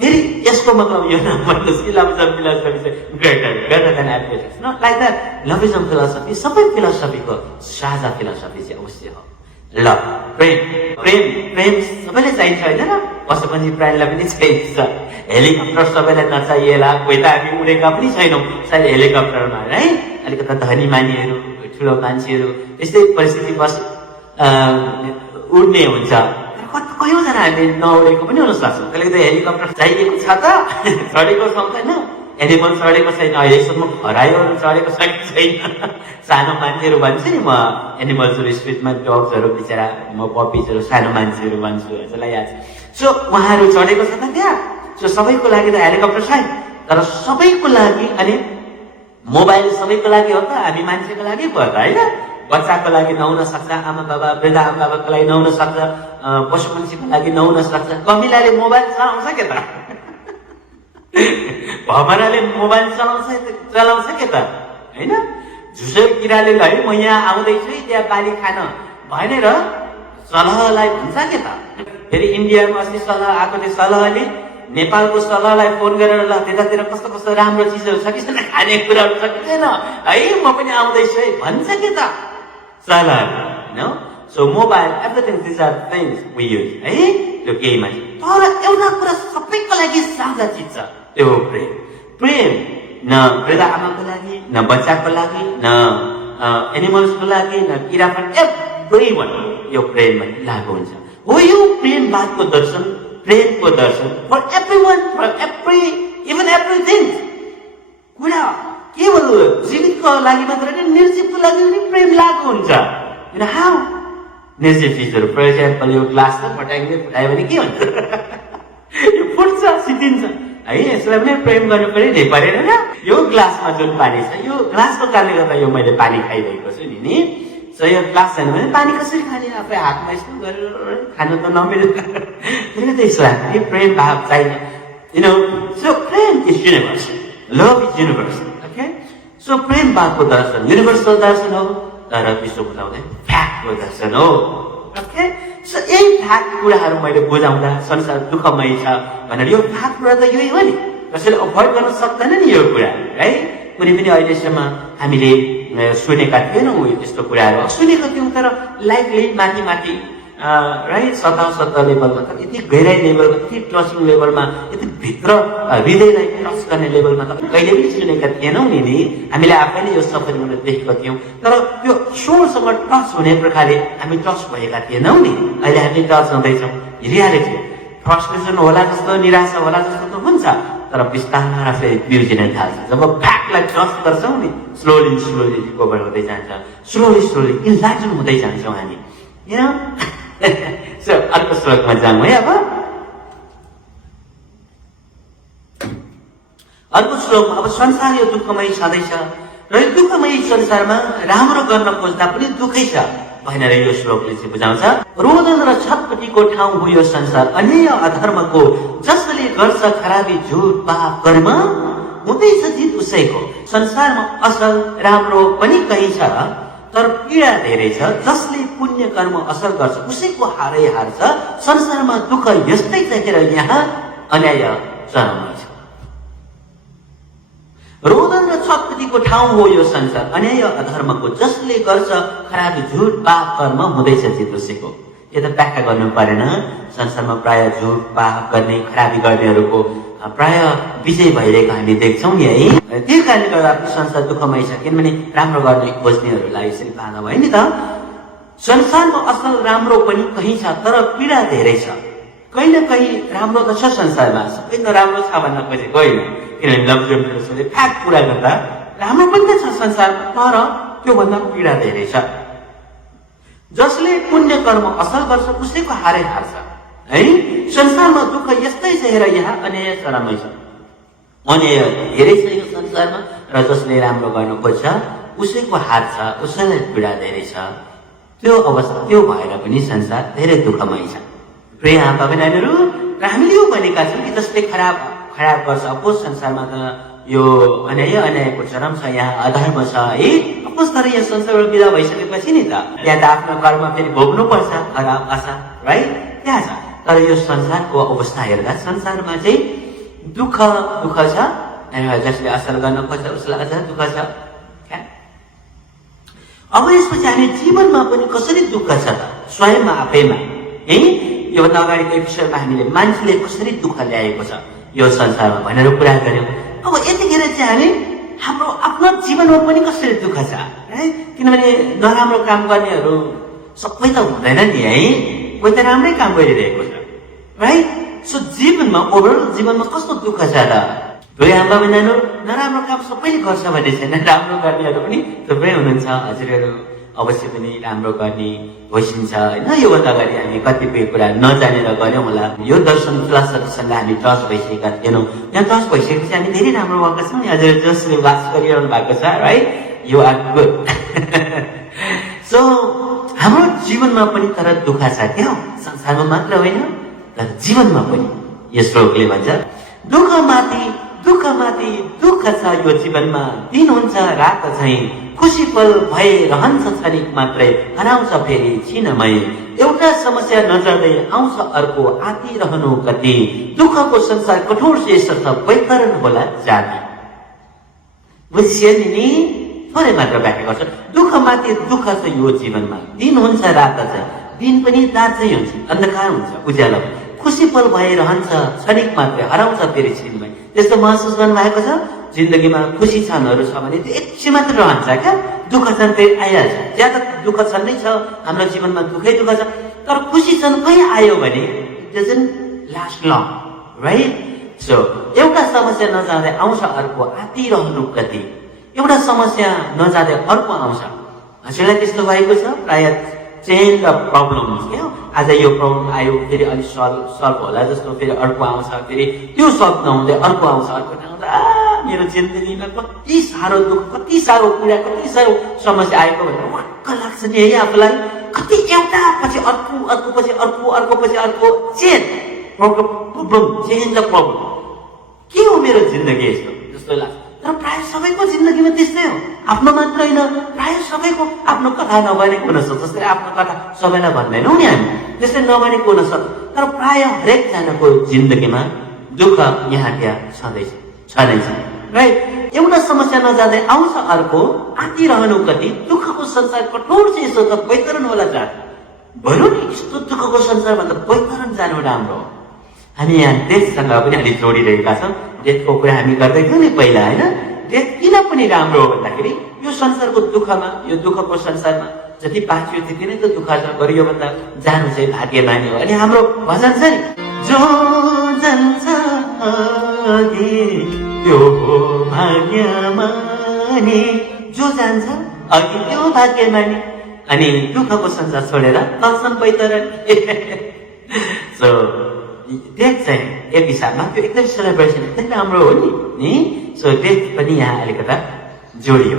फेरि यसको मतलब यो नभन्नुहोस् कि लभिजम फिलोसफी चाहिँ greater than athletics, not like that. Loveism philosophy सबै फिलोसफीको साझा फिलोसफी चाहिँ अवश्य हो। ल प्रेम सबैले चाहिन्छ होइन र, पशु पनि प्राणीलाई पनि चाहिन्छ। हेलिकप्टर सबैलाई नचाहिएला, कोही त हामी उडेका पनि छैनौँ सायद हेलिकप्टरमा है, अलिकति धनी मानिहरू ठुलो मान्छेहरू त्यस्तै परिस्थिति बस उड्ने हुन्छ। कयौँजना हामी नउडेको पनि हुन सक्छ। कहिले त हेलिकप्टर चाहिएको छ त चढेको सक्दैन, एनिमल चढेको छैन अहिलेसम्म, खरायोहरू चढेको छ कि छैन। सानो मान्छेहरू भन्छु नि म, एनिमल्सहरू स्ट्रिटमा डग्सहरू बिचरा म पपिजहरू सानो मान्छेहरू भन्छु, हजुरलाई याद छ। सो उहाँहरू चढेको छ त त्यहाँ। सो सबैको लागि त हेलिकप्टर छैन, तर सबैको लागि अनि मोबाइल सबैको लागि हो त, हामी मान्छेको लागि भयो त होइन। बच्चाको लागि नहुन सक्छ, आमा बाबा वृद्ध आमा बाबाको लागि नहुन सक्छ, पशु पन्छीको लागि नहुन सक्छ। कमिलाले मोबाइल चलाउँछ के त, भमराले मोबाइल चलाउँछ के त होइन। झुसो किराले है म यहाँ आउँदैछु त्यहाँ बाली खान भएन र सलहलाई भन्छ के त। फेरि इन्डियामा अस्ति सलह आएको थियो, सलहले नेपालको सलहलाई फोन गरेर ल त्यतातिर कस्तो कस्तो राम्रो चिजहरू छ कि छैन, खाने कुराहरू छ कि छैन है, म पनि आउँदैछु है भन्छ के त सलह। So mobile everything these are things we use है त्यो केहीमा। तर एउटा कुरा सबैको लागि साझा चिज छ, त्यो हो प्रेम। न वृद्ध आमाको लागि, न बच्चाको लागि, न एनिमल्सको लागि, न किराफट, एभ्रीवन यो प्रेममा लागु हुन्छ। हो यो प्रेमवादको दर्शन, प्रेमको दर्शन for everyone, for even everything. कुरा केवल जीवितको लागि मात्र होइन, निर्जीवको लागि पनि प्रेम लागु हुन्छ। हाउ निर्जीव चिजहरू फर इक्जाम्पल यो ग्लास त फटाइले फुटायो भने के हुन्छ, यो फुट्छ सिद्धिन्छ है, यसलाई पनि प्रेम गर्नु परेन र। यो ग्लासमा जुन पानी छ, यो ग्लासको कारणले गर्दा यो मैले पानी खाइरहेको छु नि। सो यो ग्लास छैन भने पानी कसरी खाने, आफै हातमा यस्तो गरेर खानु त नमिल्छ। किन त यसलाई प्रेम भाव चाहिन्छ। सो प्रेम is universal, love is universal. Okay, so प्रेम भावको दर्शन युनिभर्सल दर्शन हो, तर विश्व बुझाउँदै फ्याक्टको दर्शन हो। ओके, सो यही फ्याक्ट कुराहरू मैले बुझाउँदा संसार दुःखमय छ भनेर यो फ्याक्ट कुरा त यही हो नि, कसैले अभोइड गर्न सक्दैन नि यो कुरा है। कुनै पनि अहिलेसम्म हामीले सुनेका थिएनौँ यस्तो कुराहरू सुनेको थियौँ तर लाइटली माथि माथि राइट सतह लेभलमा त यति गहिराई लेभलमा यति टचिङ लेभलमा यति भित्र हृदयलाई टच गर्ने लेभलमा त कहिले पनि सुनेका थिएनौँ नि हामीले आफैले यो सफर गरेर देखेका थियौँ तर त्यो सोलसँग टच हुने प्रकारले हामी टच भएका थिएनौँ नि अहिले हामी टच हुँदैछौँ रियालिटी फ्रस्ट्रेसन होला जस्तो निराशा होला जस्तो त हुन्छ तर बिस्तारै बिर्जिन थाल्छ जब ब्याकलाई टच गर्छौँ नि स्लोली रिकभर हुँदै जान्छ स्लोली इन्लाइटन हुँदै जान्छौँ हामी अर्को श्लोकमा जाउँ है अब अर्को श्लोकमा अब संसार यो दुःखमय छँदैछ र यो दुःखमय संसारमा राम्रो गर्न खोज्दा पनि दुःखै छ भनेर यो श्लोकले चाहिँ बुझाउँछ रोदन र छटपटीको ठाउँ हो यो संसार अन्याय अधर्मको जसले गर्छ खराबी झुट पाप कर्म हुँदैछ जित उसैको संसारमा असल राम्रो पनि कहीँ छ तर पीडा धेरै छ जसले पुण्य कर्म असर गर्छ उसैको हारै हार्छ संसारमा दुःख यस्तै छ हेर यहाँ अन्याय चरममा छ रोदन र छटपटीको ठाउँ हो यो संसार अन्याय अधर्मको जसले गर्छ खराबी झुट पाप कर्म हुँदैछ जित उसैको यो त व्याख्या गर्नु परेन संसारमा प्राय झुट पाप गर्ने खराबी गर्नेहरूको प्राय विजय भइरहेको हामी देख्छौँ नि है त्यही कारणले गर्दा संसार दुःखमय छ किनभने राम्रो गर्ने खोज्नेहरूलाई यसरी बाधा भयो नि त संसारमा असल राम्रो पनि कहीँ छ तर पीडा धेरै छ कहीँ न कहीँ राम्रो त छ संसारमा सबै नराम्रो छ भन्न खोजेको होइन किनभने लग्जरीले फ्याक्ट पुरा गर्दा राम्रो पनि त छ संसारमा तर त्योभन्दा पीडा धेरै छ जसले पुण्य कर्म असल गर्छ उसैको हारै हार्छ है संसारमा दुःख यस्तै छ हेर यहाँ अन्याय चरमै छ अन्याय धेरै छ यो संसारमा र जसले राम्रो गर्न खोज्छ उसैको हार छ उसैलाई पीडा धेरै छ त्यो अवस्था त्यो भएर पनि संसार धेरै दुःखमय छ प्रिय आमा बहिनीहरू र हामीले यो भनेका छौँ कि जसले खराब गर्छ अपोज संसारमा त यो अन्यायको चरम छ यहाँ अधर्म छ है अपोज तर यहाँ संसारबाट विदा भइसकेपछि नि त यहाँ त आफ्नो कर्म फेरि भोग्नुपर्छ खराब आशा राइट त्यहाँ छ तर यो संसारको अवस्था हेर्दा संसारमा चाहिँ दुःख छ जसले असर गर्न खोज्छ उसलाई अझ दुःख छ अब यसपछि हामी जीवनमा पनि कसरी दुःख छ त स्वयंमा आफैमा है योभन्दा अगाडिको एपिसोडमा हामीले मान्छेले कसरी दुःख ल्याएको छ यो संसारमा भनेर कुरा गर्यौँ अब यतिखेर चाहिँ हामी हाम्रो आफ्नो जीवनमा पनि कसरी दुःख छ है किनभने नराम्रो काम गर्नेहरू सबै त हुँदैन नि है कोही त राम्रै काम गरिरहेको छ राइट सो जीवनमा ओभरअल जीवनमा कस्तो दुःख छ त आमा बहिनीहरू नराम्रो काम सबैले गर्छ भन्ने छैन राम्रो गर्नेहरू पनि थुप्रै हुनुहुन्छ हजुरहरू अवश्य पनि राम्रो गर्ने भइसिन्छ होइन योभन्दा अगाडि हामी कतिपय कुरा नजानेर गऱ्यौँ होला यो दर्शन फिलोसफीसँग हामी टच भइसकेका थिएनौँ यहाँ टच भइसकेपछि हामी धेरै राम्रो भएका छौँ नि हजुर जसले वास गरिरहनु भएको छ right you are good so हाम्रो जीवनमा पनि तर दुःख छ क्या संसारमा मात्र होइन तर जीवनमा पनि यो श्लोकले भन्छ दुःख माथि दुःख छ यो जीवनमा दिन हुन्छ रात झैँ खुसी पल भए रहन्छ क्षणिक मात्रै हराउँछ फेरि छिनमय एउटा समस्या नजर्दै आउँछ अर्को आतिरहनु कति दुःखको संसार कठोर शेष छ वैतरण होला जाति बुझियो नि थोरै मात्र व्याख्या गर्छ दुःख माथि दुःख छ यो जीवनमा दिन हुन्छ रात छ दिन पनि रातै हुन्छ अन्धकार हुन्छ उज्यालो खुसी पल भए रहन्छ क्षणिक मात्रै हराउँछ फेरि छिनमय त्यस्तो महसुस गर्नु भएको छ जिन्दगीमा खुसी क्षणहरू छ भने त्यो एकछिन मात्र रहन्छ क्या दुःख क्षण फेरि आइहाल्छ ज्यादा दुःख क्षण नै छ हाम्रो जीवनमा दुःखै दुःख छ तर खुसी क्षण कहीँ आयो भने it doesn't last long right so एउटा समस्या नजाँदै आउँछ अर्को आतिरहनु कति एउटा समस्या नजाँदै अर्को आउँछ हजुरलाई त्यस्तो भएको छ प्राय चेन्ज अफ प्रब्लम्स क्या आज यो प्रब्लम आयो फेरि अलिक सल्भ होला जस्तो फेरि अर्को आउँछ फेरि त्यो सल्भ नहुँदै अर्को आउँछ अर्को आउँदा मेरो जिन्दगीमा कति साह्रो दुःख कति साह्रो पीडा कति साह्रो समस्या आएको भनेर वाक्क लाग्छ नि है आफूलाई कति एउटा पछि अर्को अर्को पछि अर्को अर्को पछि अर्को change problem change of problem के हो मेरो जिन्दगी यस्तो जस्तो लाग्छ तर प्राय सबैको जिन्दगीमा त्यस्तै हो आफ्नो मात्र होइन प्राय सबैको आफ्नो कथा नबनेको हुनसक्छ जस्तै आफ्नो कथा सबैलाई भन्दैनौँ नि हामी त्यस्तै नबनेको हुनसक्छ तर प्राय हरेकजनाको जिन्दगीमा दुःख यहाँ त्यहाँ छँदैछ राइट एउटा समस्या नजाँदै आउँछ अर्को, आँटिरहनु कति, दुःखको संसार कठोर छ, यसो त बैतरण होला जा। भनौँ नि यस्तो दुःखको संसारमा त बैतरण जानु राम्रो। हामी यहाँ देशसँग पनि अलि जोडिरहेका छौँ। देशको कुरा हामी गर्दै थियौँ नि पहिला, होइन? देश किन पनि राम्रो हो भन्दाखेरि यो संसारको दुःखमा, यो दुःखको संसारमा जति बाँचियो त्यति नै त दुःख गरियो भन्दा जानु चाहिँ भाग्यमानी हो। अनि हाम्रो भजन छ नि, जो जान्छ अघि त्यो हो भाग्यमानी, जो जान्छ अघि त्यो भाग्यमानी। अनि दुःखको संसार छोडेर तत्सम बैतरण। सो डेथ चाहिँ एक हिसाबमा त्यो एकदम सेलिब्रेसन एकदम राम्रो हो नि। सो डेथ पनि यहाँ अलिकता जोडियो।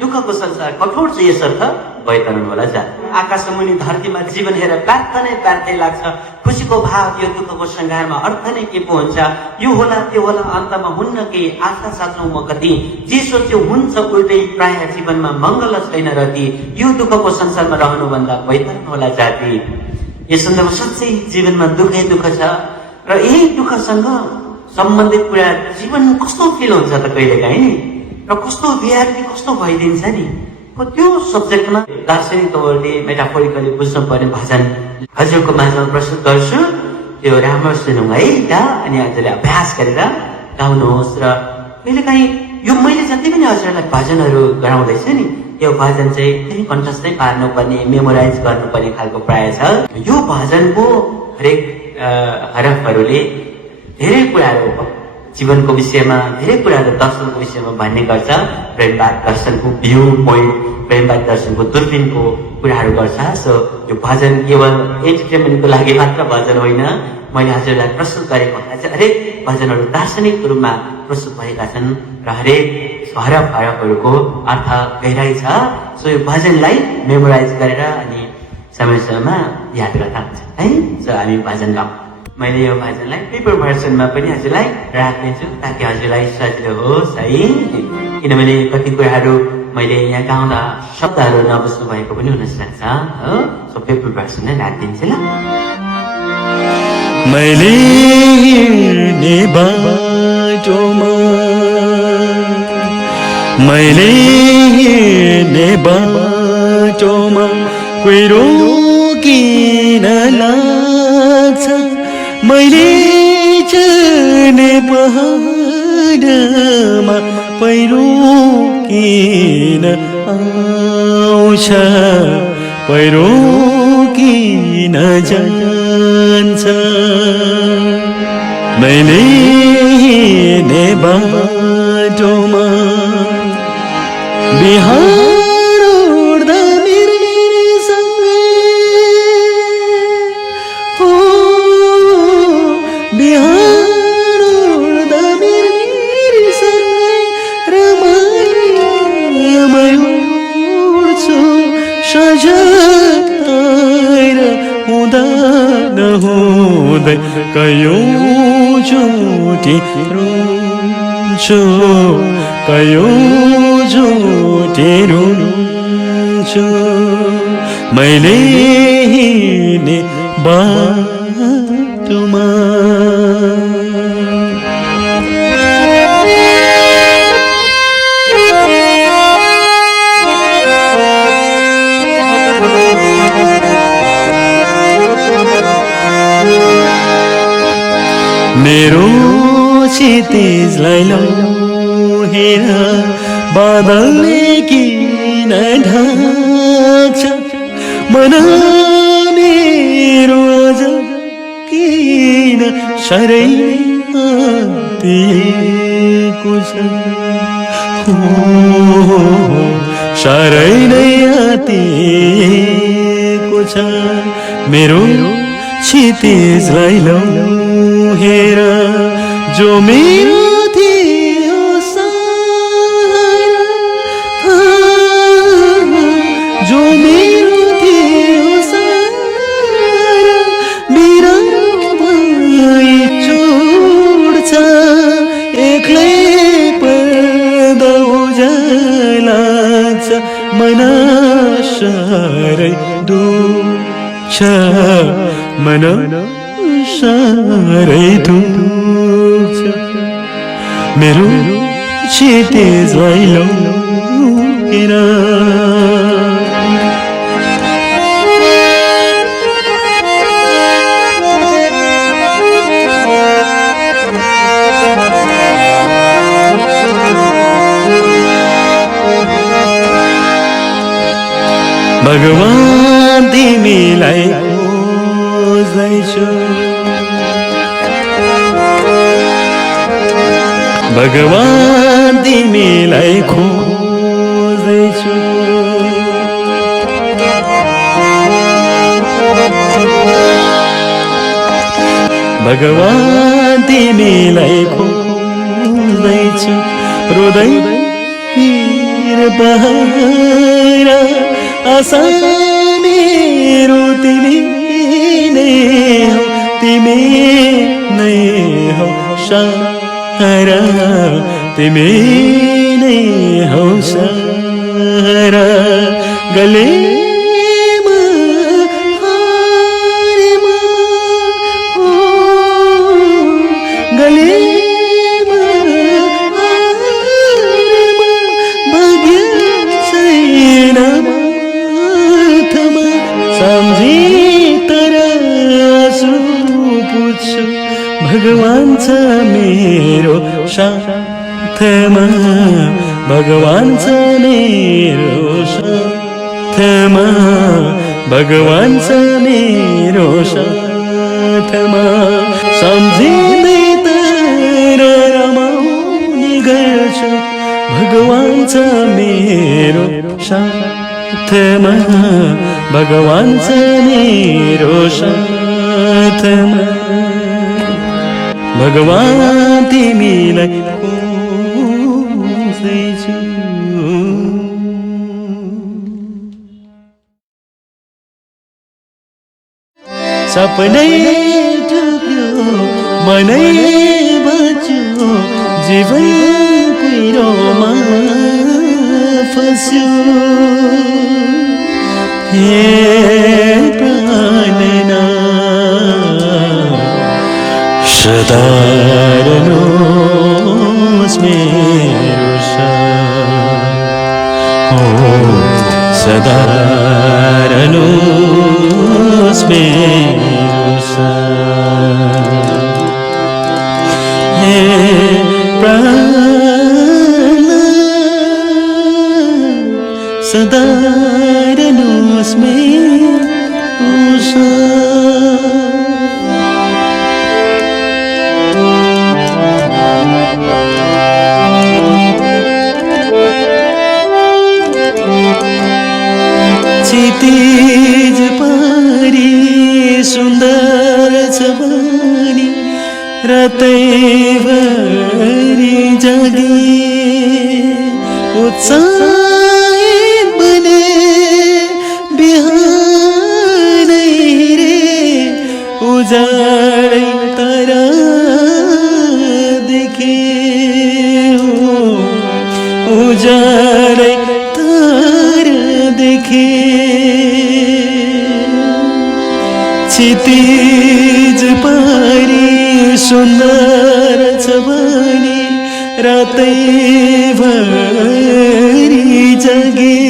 दुःखको संसार कठोर छ यसर्थ बैतरण होला जा। आकाश मुनि धरतीमा जीवन हेरेर व्यर्थ नै व्यर्थै लाग्छ। खुसीको भाव यो दुःखको सङ्घारमा अर्थ नै के पो हुन्छ। यो होला त्यो होला अन्तमा हुन्न केही, आशा साँच्चौ म कति, जे सोच्यो हुन्छ उल्टै, प्राय जीवनमा मङ्गल छैन रति। यो दुःखको संसारमा रहनुभन्दा बैतरण होला जाति। यो सन्दर्भ साँच्चै जीवनमा दुःखै दुःख छ र यही दुःखसँग सम्बन्धित कुरा जीवन कस्तो फिल हुन्छ त कहिलेकाहीँ नि, र कस्तो रियालिटी कस्तो भइदिन्छ नि। त्यो सब्जेक्टमा दार्शनिक तौरले मेटाफोरिकली बुझ्नु पर्ने भजन हजुरको माझमा प्रस्तुत गर्छु। त्यो राम्रो सुनौँ है त, अनि हजुरले अभ्यास गरेर गाउनुहोस्। र कहिलेकाहीँ यो मैले जति पनि हजुरलाई भजनहरू गराउँदैछु नि, यो भजन चाहिँ त्यही कन्ठस्थै पार्नुपर्ने, मेमोराइज गर्नुपर्ने खालको प्राय छ। यो भजनको हरेक हरफहरूले धेरै कुराहरू जीवनको विषयमा, धेरै कुराहरू दर्शनको विषयमा भन्ने गर्छ। प्रेमवाद दर्शनको भ्यू पोइन्ट, प्रेमवाद दर्शनको दूरबीनको कुराहरू गर्छ। सो यो भजन केवल एन्टरटेनमेन्टको लागि मात्र भजन होइन। मैले हजुरलाई प्रस्तुत गरेको हरेक भजनहरू दार्शनिक रूपमा प्रस्तुत भएका छन् र हरेक हरफहरूको अर्थ गहिराई छ। सो यो भजनलाई मेमोराइज गरेर अनि समय समयमा याद गर्दा हुन्छ है। सो हामी भजन गाउँ। मैले यो भजनलाई पेपर भर्सनमा पनि हजुरलाई राख्नेछु ताकि हजुरलाई सजिलो होस् है। किनभने कति कुराहरू मैले यहाँ गाउँदा शब्दहरू नबुझ्नु भएको पनि हुन सक्छ हो। सो पेपर भर्सनलाई राखिदिन्छु ल। मैले हिँड्ने बाटोमा, मैले हिँड्ने बाटोमा कोही रोकिन लाग्छ। मैले चढ्ने पहाडमा पहिरो किन आउँछ, पहिरो किन जान्छ। मैले हिँड्ने बाटोमा बिहार उड्दा मिर्मीसँगै, हो बिहार उड्दा मिर्मीसँगै रमाइमै उड्छु। सजग आएर हुँदा नहुँदै कयौँचोटि रुन्छु, कयौँचोटि रुन्छु। मैले हिँड्ने बाटोमा। मेरो क्षितिजलाई लौहेर बादलले किन ढाक्छ। मन मेरो आज किन साह्रै आत्तिएको छ, साह्रै नै आत्तिएको छ। मेरो क्षितिजलाई लौहेर जो मेरो थियो सहारा, जो मेरो थियो सहारा बिरानो भई छोड्छ। एक्लै पर्दा उज्यालो लाग्छ, मन साह्रै दुख्छ, मन साह्रै दुख्छ। मेरो क्षितिजलाई लौकेर भगवान तिमीलाई खोज्दैछु भगवान तिमीलाई खोज्दैछु भगवान तिमीलाई खोज्दैछु रोदै पीर बहाएर आशा मेरो तिमी नै हौ तिमी नै हौ सारा तिमी नै हौ सारा गलेमा हारेमा हो गलेमा हारेमा भाग्य छैन माथमा सम्झी तर आँसु पुछु भगवान छ मेरो साथमा भगवान छ मेरो साथमा भगवान छ मेरो साथमा सम्झिँदै तर रमाउने गर्छु भगवान छ मेरो साथमा भगवान छ मेरो साथमा भगवान तिमीलाई खोज्दैछु सपनै टुक्यो मनै बच्यो जीवन कुहिरोमा फस्यो हे प्राणनाथ सदा रहनुहोस् मेरो साथ सदा रहनुहोस् मेरो साथ हे प्राण सदा रहनुहोस् मेरो साथ क्षितिज पारी सुन्दर छ भनी रातैभरि जागी उत्साहित बने बिहानै रे उजाडै तारा देखे उजाडै तारा देखे क्षितिज पारी सुन्दर छ भनी रातैभरि जागे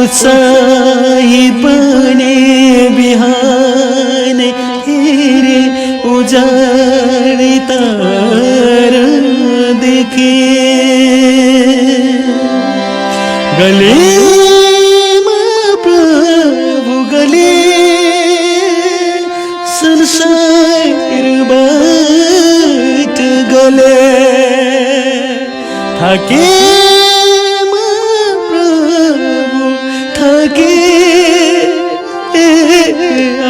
उत्साहित बने बिहानै हेरे उजाडै तारा देखे गलेमा प्रभु गले संसारबाट गले थाकेमा प्रभु थाके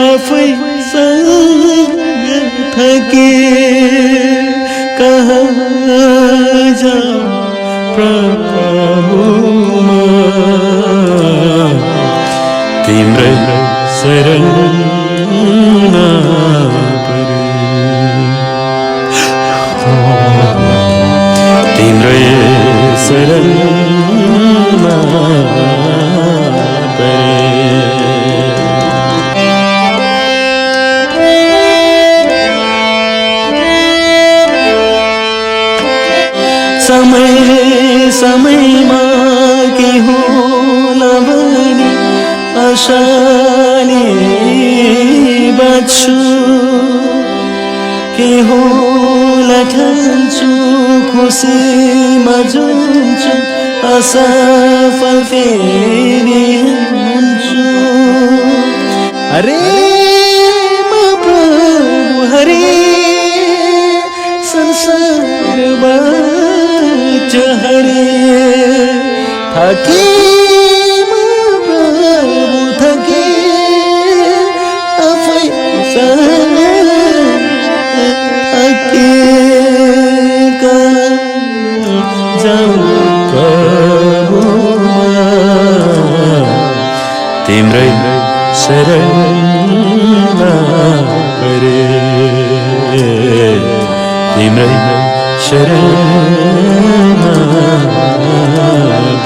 आफैसँग थाके कहाँ जाऊँ प्रभुमा तिम्रै शरणमा परे तिम्रै शरणमा परे समय समयमा के होला भनी आशाले बाँच्छु के होला ठान्छु खुसीमा जुन्छु असफल फेरि हुन्छु हरे प्रभु हरे संसारबाट हरे थके प्रभु थके आफै थकेका जाऊ प्रभुमा तिम्रै शरणमा परे तिम्रै शरणमा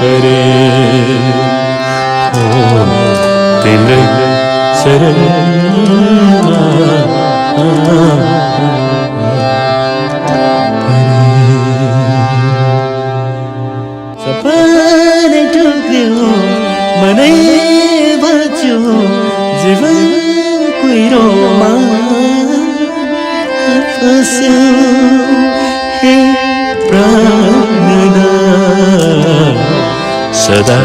परे तिम्रै शरणमा सपना टुक्रियो मनै बच्यो जीवन कुहिरोमा फस्यो हे प्राणनाथ सदा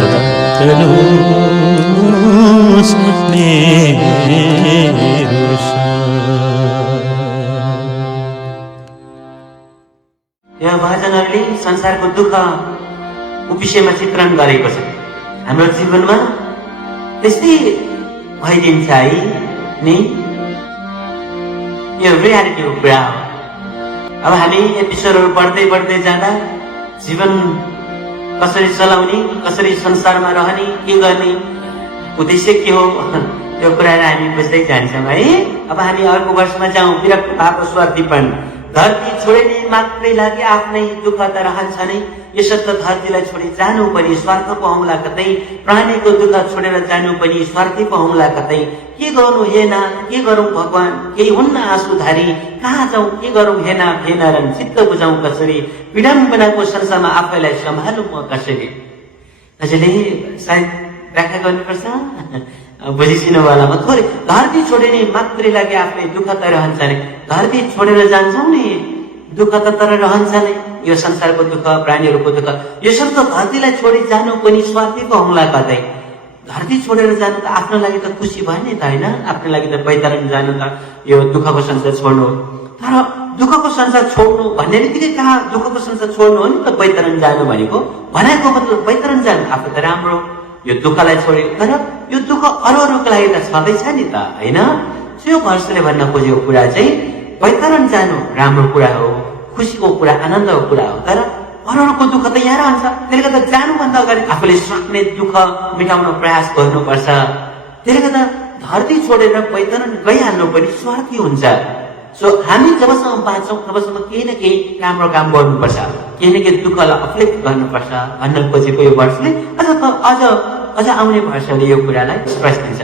तनुहोस् मेरो साथ। यहाँ भजनहरूले संसारको दुःख विषयमा चित्रण गरेको छ। हाम्रो जीवनमा त्यस्तै भइदिन्छ है नि, यो रियालिटीको कुरा हो। अब हामी एपिसोडहरू बढ्दै जाँदा जीवन कसरी चलाउने, कसरी संसारमा रहने, के गर्ने, उद्देश्य के हो, यो कुरालाई हामी बुझ्दै जान्छौँ है। अब हामी अर्को वर्षमा जाउँ। विरक्त भाव स्वार्थीपन। धरती छोडिने मात्रै लागि आफ्नै दुःख त रहन्छ नै, यसर्थ धरतीलाई छोडी जानु पनि स्वार्थको औँला कतै, प्राणीको दुःख छोडेर जानु पनि स्वार्थीको औँला कतै। के गर्नु हे नाथ, के गरौँ भगवान, केही हुन्न आँसुधारी, कहाँ जाउँ, के गरौँ हे नाथ हे नारायण, चित्त बुझाउँ कसरी, विडम्बनाको संसारमा आफैलाई सम्हालौँ म कसरी। हजुरले सायद व्याख्या गर्नुपर्छ, बुझिसिनु वालामा थोरै। धरती छोडिने मात्रै लागि आफ्नै दुःख त रहन्छ नै, धरती छोडेर जान्छौँ नि दुःख त तर रहन्छ नै, यो संसारको दुःख, प्राणीहरूको दुःख। यसर्थ धरतीलाई छोडी जानु पनि स्वार्थीको औँला कतै। धरती छोडेर जानु त आफ्नो लागि त खुसी भयो नि त होइन, आफ्नो लागि त बैतरण जानु त यो दुःखको संसार छोड्नु। तर दुःखको संसार छोड्नु भन्ने बित्तिकै कहाँ दुःखको संसार छोड्नु हो नि त बैतरण जानु भनेको। भनेको मतलब बैतरण जानु आफू त राम्रो, यो दुःखलाई छोड्यो। तर यो दुःख अरूहरूको लागि त छँदैछ नि त होइन। यो भर्सले भन्न खोजेको कुरा चाहिँ बैतरण जानु राम्रो कुरा हो, खुसीको कुरा, आनन्दको कुरा हो। तर अरूहरूको दुःख त यहाँ रहन्छ। त्यसले गर्दा जानुभन्दा अगाडि आफूले सक्ने दुःख मिटाउन प्रयास गर्नुपर्छ। त्यसले गर्दा धरती छोडेर बैतरण गइहाल्नु पनि स्वार्थी हुन्छ। सो हामी जबसम्म बाँच्छौँ तबसम्म केही न केही राम्रो काम गर्नुपर्छ, केही न केही दुःखलाई अफ्लिक्ट गर्नुपर्छ भन्न खोजेको यो वर्षले अझ आउने वर्षले यो कुरालाई स्पष्ट दिन्छ।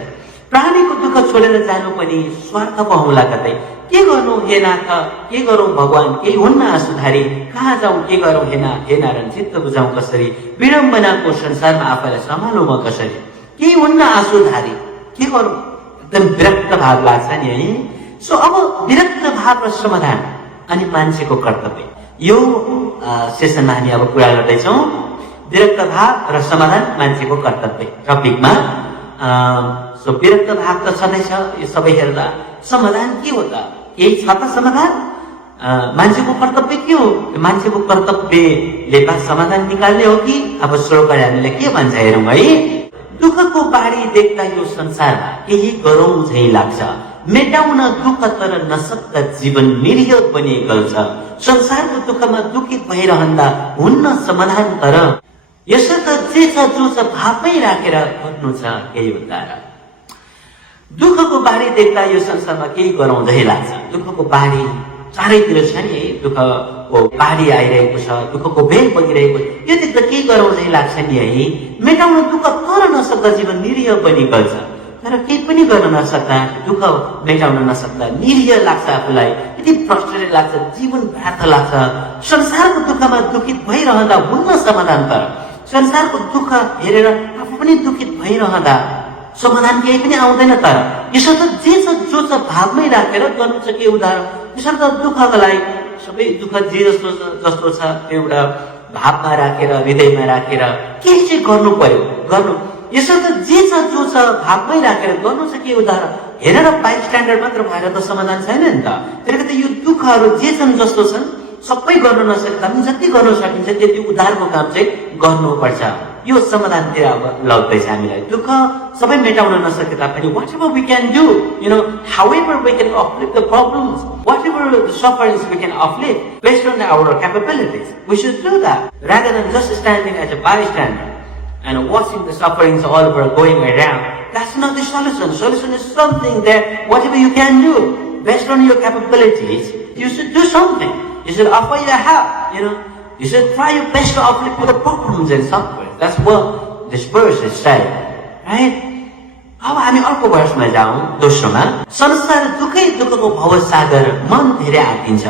प्राणीको दुःख छोडेर जानु पनि स्वार्थको औँला कतै। के गर्नु हे नाथ, के गरौँ भगवान, केही हुन्न आँसुधारी, कहाँ जाउँ, के गरौँ हे नाथ हे नारायण, चित्त बुझाउँ कसरी, विडम्बनाको संसारमा आफैलाई सम्हालौँ म कसरी। केही हुन्न आँसुधारी, के गरौँ, एकदम विरक्त भाव लाग्छ नि है। सो अब विरक्त भाव र समाधान अनि मान्छेको कर्तव्य, यो सेसनमा हामी अब कुरा गर्दैछौँ। विरक्त भाव र समाधान मान्छेको कर्तव्य टपिकमा। सो विरक्त भाव त छँदैछ, यो सबै हेर्दा समाधान के हो त, केही छ त समाधान? मान्छेको कर्तव्य के हो? मान्छेको कर्तव्यले बा समाधान निकाल्ने हो कि? अब श्लोकहरूले के भन्छ हेरौँ है। दुःखको बाढी देख्दा यो संसारमा केही गरौँ झै लाग्छ, मेटाउन दुःख तर नसक्दा जीवन निरीह बनी गल्छ। संसारको दुःखमा दुखित भइरहँदा हुन्न समाधान, तर यसर्थ जे छ जो छ भावमै राखेर भन्नु छ केही उद्धार। दुःखको बाढी देख्दा यो संसारमा केही गरौँ झै लाग्छ। दुःखको बाढी चारैतिर छ नि, दुःखको बाढी आइरहेको छ, दुःखको भेल बगिरहेको छ, यो देख्दा केही गरौँ झै लाग्छ नि है। मेटाउन दुःख तर नसक्दा जीवन निरीह बनी गल्छ। तर केही पनि गर्न नसक्दा, दुःख मेटाउन नसक्दा निरीह लाग्छ आफूलाई। यति फ्रस्ट्रेटेड लाग्छ, जीवन व्यर्थ लाग्छ। संसारको दुःखमा दुखित भइरहँदा हुन्न समाधान। तर संसारको दुःख हेरेर आफू पनि दुखित भइरहँदा समाधान केही पनि आउँदैन। तर यसर्थ जे छ जो छ भावमै राखेर गर्नु छ के उद्धार। यसर्थ दुःखलाई सबै दुःख जे जस्तो छ त्यो एउटा भावमा राखेर, हृदयमा राखेर केही चाहिँ गर्नु पर्यो, गर्नु। यसर्थ जे छ जो छ भावमै राखेर गर्नु छ के उद्धार। हेरेर बाइ स्ट्यान्डर्ड मात्र भएर त समाधान छैन नि त। त्यसले गर्दा यो दुःखहरू जे छन् जस्तो छन् सबै गर्न नसक्दा पनि जति गर्न सकिन्छ त्यति उद्धारको काम चाहिँ गर्नुपर्छ। यो समाधानतिर अब लाग्दैछ हामीलाई। दुःख सबै मेटाउन नसके तापनि whatever we can do, however we can uplift the problems, whatever the sufferings we can uplift based on our capabilities, we should do that rather than just standing as a bystander and watching the sufferings all over going around. That's not the solution. Solution is something that whatever you can do based on your capabilities, you should do something. You should offer your help. You should try your best to uplift the problems and suffering. That's what this verse is saying, right? अब हामी अर्को वर्षमा जाउँ, दोस्रोमा। संसार दुःखै दुःखको भवसागर, मन धेरै आँटिन्छ,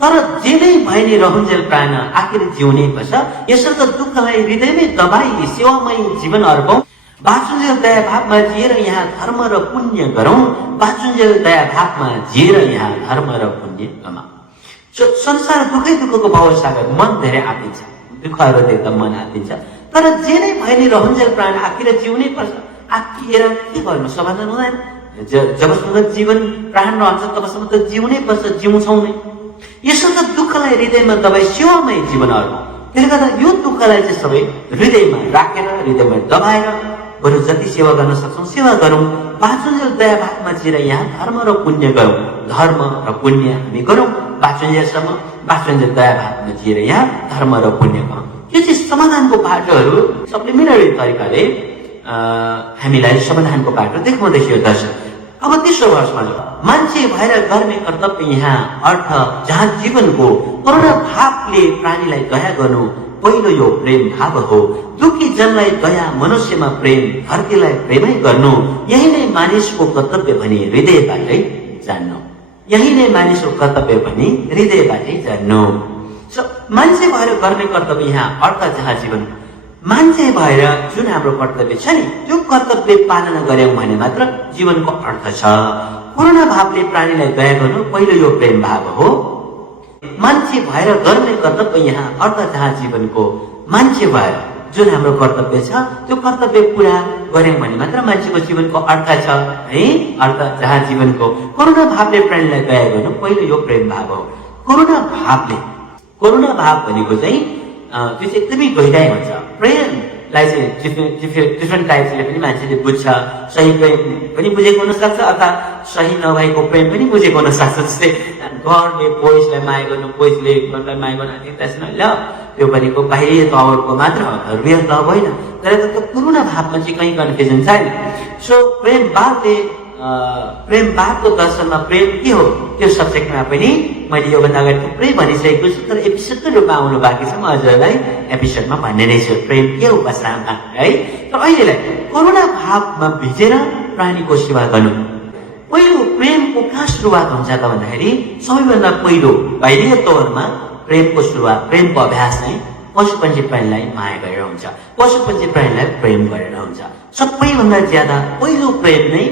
तर जेलै भए नि रहन्जेल प्राण आखिर जिउने पर्छ। यसर्थ दुःखलाई हृदयमै दबाई सेवामय जीवन अर्पौं। बाँचुन्जेल दया भावमा जिएर यहाँ धर्म र पुण्य गरौं। बाँचुन्जेल दया भावमा जिएर यहाँ धर्म र पुण्य कमाऊ। संसार दुःखै दुःखको भवसागर, मन धेरै आँटिन्छ, दुःखहरू देख्दा मन आँटिन्छ, तर जे नै भए नि रहन्जेल प्राण आखिर जिउनै पर्छ। आखिएर के गर्नु, समाधान हुँदैन। जबसम्म जीवन प्राण रहन्छ तबसम्म त जिउनै पर्छ, जिउँछौँ नै। यसर्थ दुःखलाई हृदयमा दबाई सेवामय जीवन अर्पौं। त्यसले गर्दा यो दुःखलाई चाहिँ सबै हृदयमा राखेर, हृदयमा दबाएर बरु जति सेवा गर्न सक्छौँ सेवा गरौँ। बाँचुन्जेल दया भावमा जिएर यहाँ धर्म र पुण्य गरौँ। धर्म र पुण्य हामी गरौँ बाँचुन्जेलसम्म। बाँचुन्जेल दया भावमा जिएर यहाँ धर्म र पुण्य गरौँ। यो चाहिँ समाधानको बाटोहरू सप्लिमेन्टरी तरिकाले हामीलाई समाधानको बाटो देखाउँदैछ यो दर्शन। अब तेस्रो वर्षमा मान्छे भएर गर्ने कर्तव्य यहाँ अर्थ जहाँ जीवनको करुणा भावले प्राणीलाई दया गर्नु पहिलो यो प्रेम भाव हो। दुखी जनलाई दया, मनुष्यमा प्रेम, धरतीलाई प्रेमै गर्नु यही नै मानिसको कर्तव्य भनी हृदयबाटै जान्नु। यही नै मानिसको कर्तव्य भनी हृदयबाटै जान्नु। मान्छे भएर गर्ने कर्तव्य यहाँ अर्थ जहाँ जीवन। मान्छे भएर जुन हाम्रो कर्तव्य छ नि त्यो कर्तव्य पालना गर्यौं भने मात्र जीवनको अर्थ छ। करुणा भावले प्राणीलाई दया गर्नु पहिलो यो प्रेम भाव हो। मान्छे भएर गर्ने कर्तव्य यहाँ अर्थ जहाँ जीवनको। मान्छे भएर जुन हाम्रो कर्तव्य छ त्यो कर्तव्य पूरा गर्यौं भने मात्र मान्छेको जीवनको अर्थ छ है। अर्थ जहाँ जीवनको। करुणा भावले प्राणीलाई दया गर्नु पहिलो यो प्रेम भाव हो। करुणा भाव भनेको चाहिँ त्यो चाहिँ एकदमै गहिराई हुन्छ। प्रेमलाई चाहिँ डिफ्रेन्ट टाइप्सले पनि मान्छेले बुझ्छ। सही प्रेम पनि बुझेको हुन सक्छ अथवा सही नभएको प्रेम पनि बुझेको हुन सक्छ। जस्तै गरले बोइसलाई माया गर्नु, बोइसले गर्ललाई माया गर्नु, त्यसमा ल त्यो भनेको बाहिरी तवरको मात्र रियल लभ होइन। तर त्यो करुणा भावमा चाहिँ कहीँ कन्फ्युजन छैन। सो प्रेम भावको दर्शनमा प्रेम के हो त्यो सब्जेक्टमा पनि मैले योभन्दा अगाडि थुप्रै भनिसकेको छु, तर एपिसोडको रूपमा आउनु बाँकी छ। म हजुरलाई एपिसोडमा भन्ने नै छु प्रेम के हो बसामा है। तर अहिलेलाई करुणा भावमा भिजेर प्राणीको सेवा गर्नु। पहिलो प्रेमको कहाँ सुरुवात हुन्छ त भन्दाखेरि सबैभन्दा पहिलो बाहिरी तौरमा प्रेमको सुरुवात, प्रेमको अभ्यास चाहिँ पशु पन्छी प्राणीलाई माया गरेर हुन्छ। पशु पन्छी प्राणीलाई प्रेम गरेर हुन्छ। सबैभन्दा ज्यादा पहिलो प्रेम नै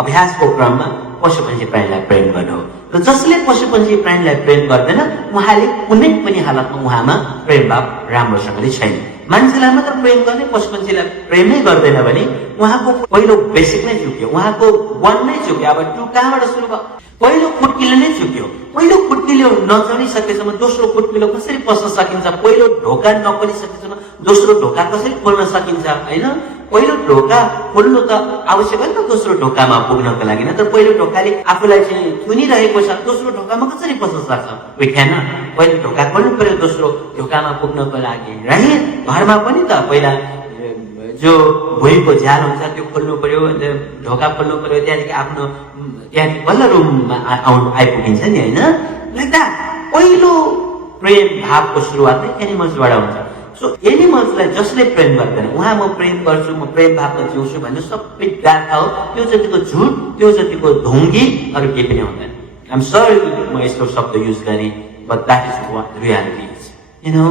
अभ्यासको क्रममा पशु पन्छी प्राणीलाई प्रेम गर्नु हो। र जसले पशु पन्छी प्राणीलाई प्रेम गर्दैन उहाँले कुनै पनि हालतमा उहाँमा प्रेम भाव राम्रोसँगले छैन। मान्छेलाई मात्र प्रेम गर्ने, पशु पन्छीलाई प्रेमै गर्दैन भने उहाँको पहिलो बेसिक नै चुक्यो, उहाँको वन नै चुक्यो। अब टु कहाँबाट सुरु भयो? पहिलो खुट्किलो नै चुक्यो। पहिलो खुट्किलो नचढिसकेसम्म दोस्रो खुट्किलो कसरी पस्न सकिन्छ? पहिलो ढोका नखोलिसकेसम्म दोस्रो ढोका कसरी खोल्न सकिन्छ? होइन, पहिलो ढोका खोल्नु त आवश्यक हो नि त दोस्रो ढोकामा पुग्नको लागि। तर पहिलो ढोकाले आफूलाई चाहिँ थुनिरहेको छ, दोस्रो ढोकामा कसरी पस्न सक्छ? विख्यान पहिलो ढोका खोल्नु पर्यो दोस्रो ढोकामा पुग्नको लागि। है घरमा पनि त पहिला जो भुइँको झ्याल हुन्छ त्यो खोल्नु पर्यो, ढोका खोल्नु पर्यो, त्यहाँदेखि आफ्नो त्यहाँदेखि बल्ल रुममा आइपुगिन्छ नि होइन। लाइक द्याट पहिलो प्रेम भावको सुरुवात नै एनिमल्सबाट हुन्छ। सो एनिमल्सलाई जसले प्रेम गर्दैन उहाँ म प्रेम गर्छु, म प्रेम भावमा जिउँछु भन्ने सबै व्यर्थ हो। त्यो जतिको झुट, त्यो जतिको ढोङ्गी अरू केही पनि हुँदैन I'm sorry म यस्तो शब्द युज गरेँ, but that is what reality is. You know,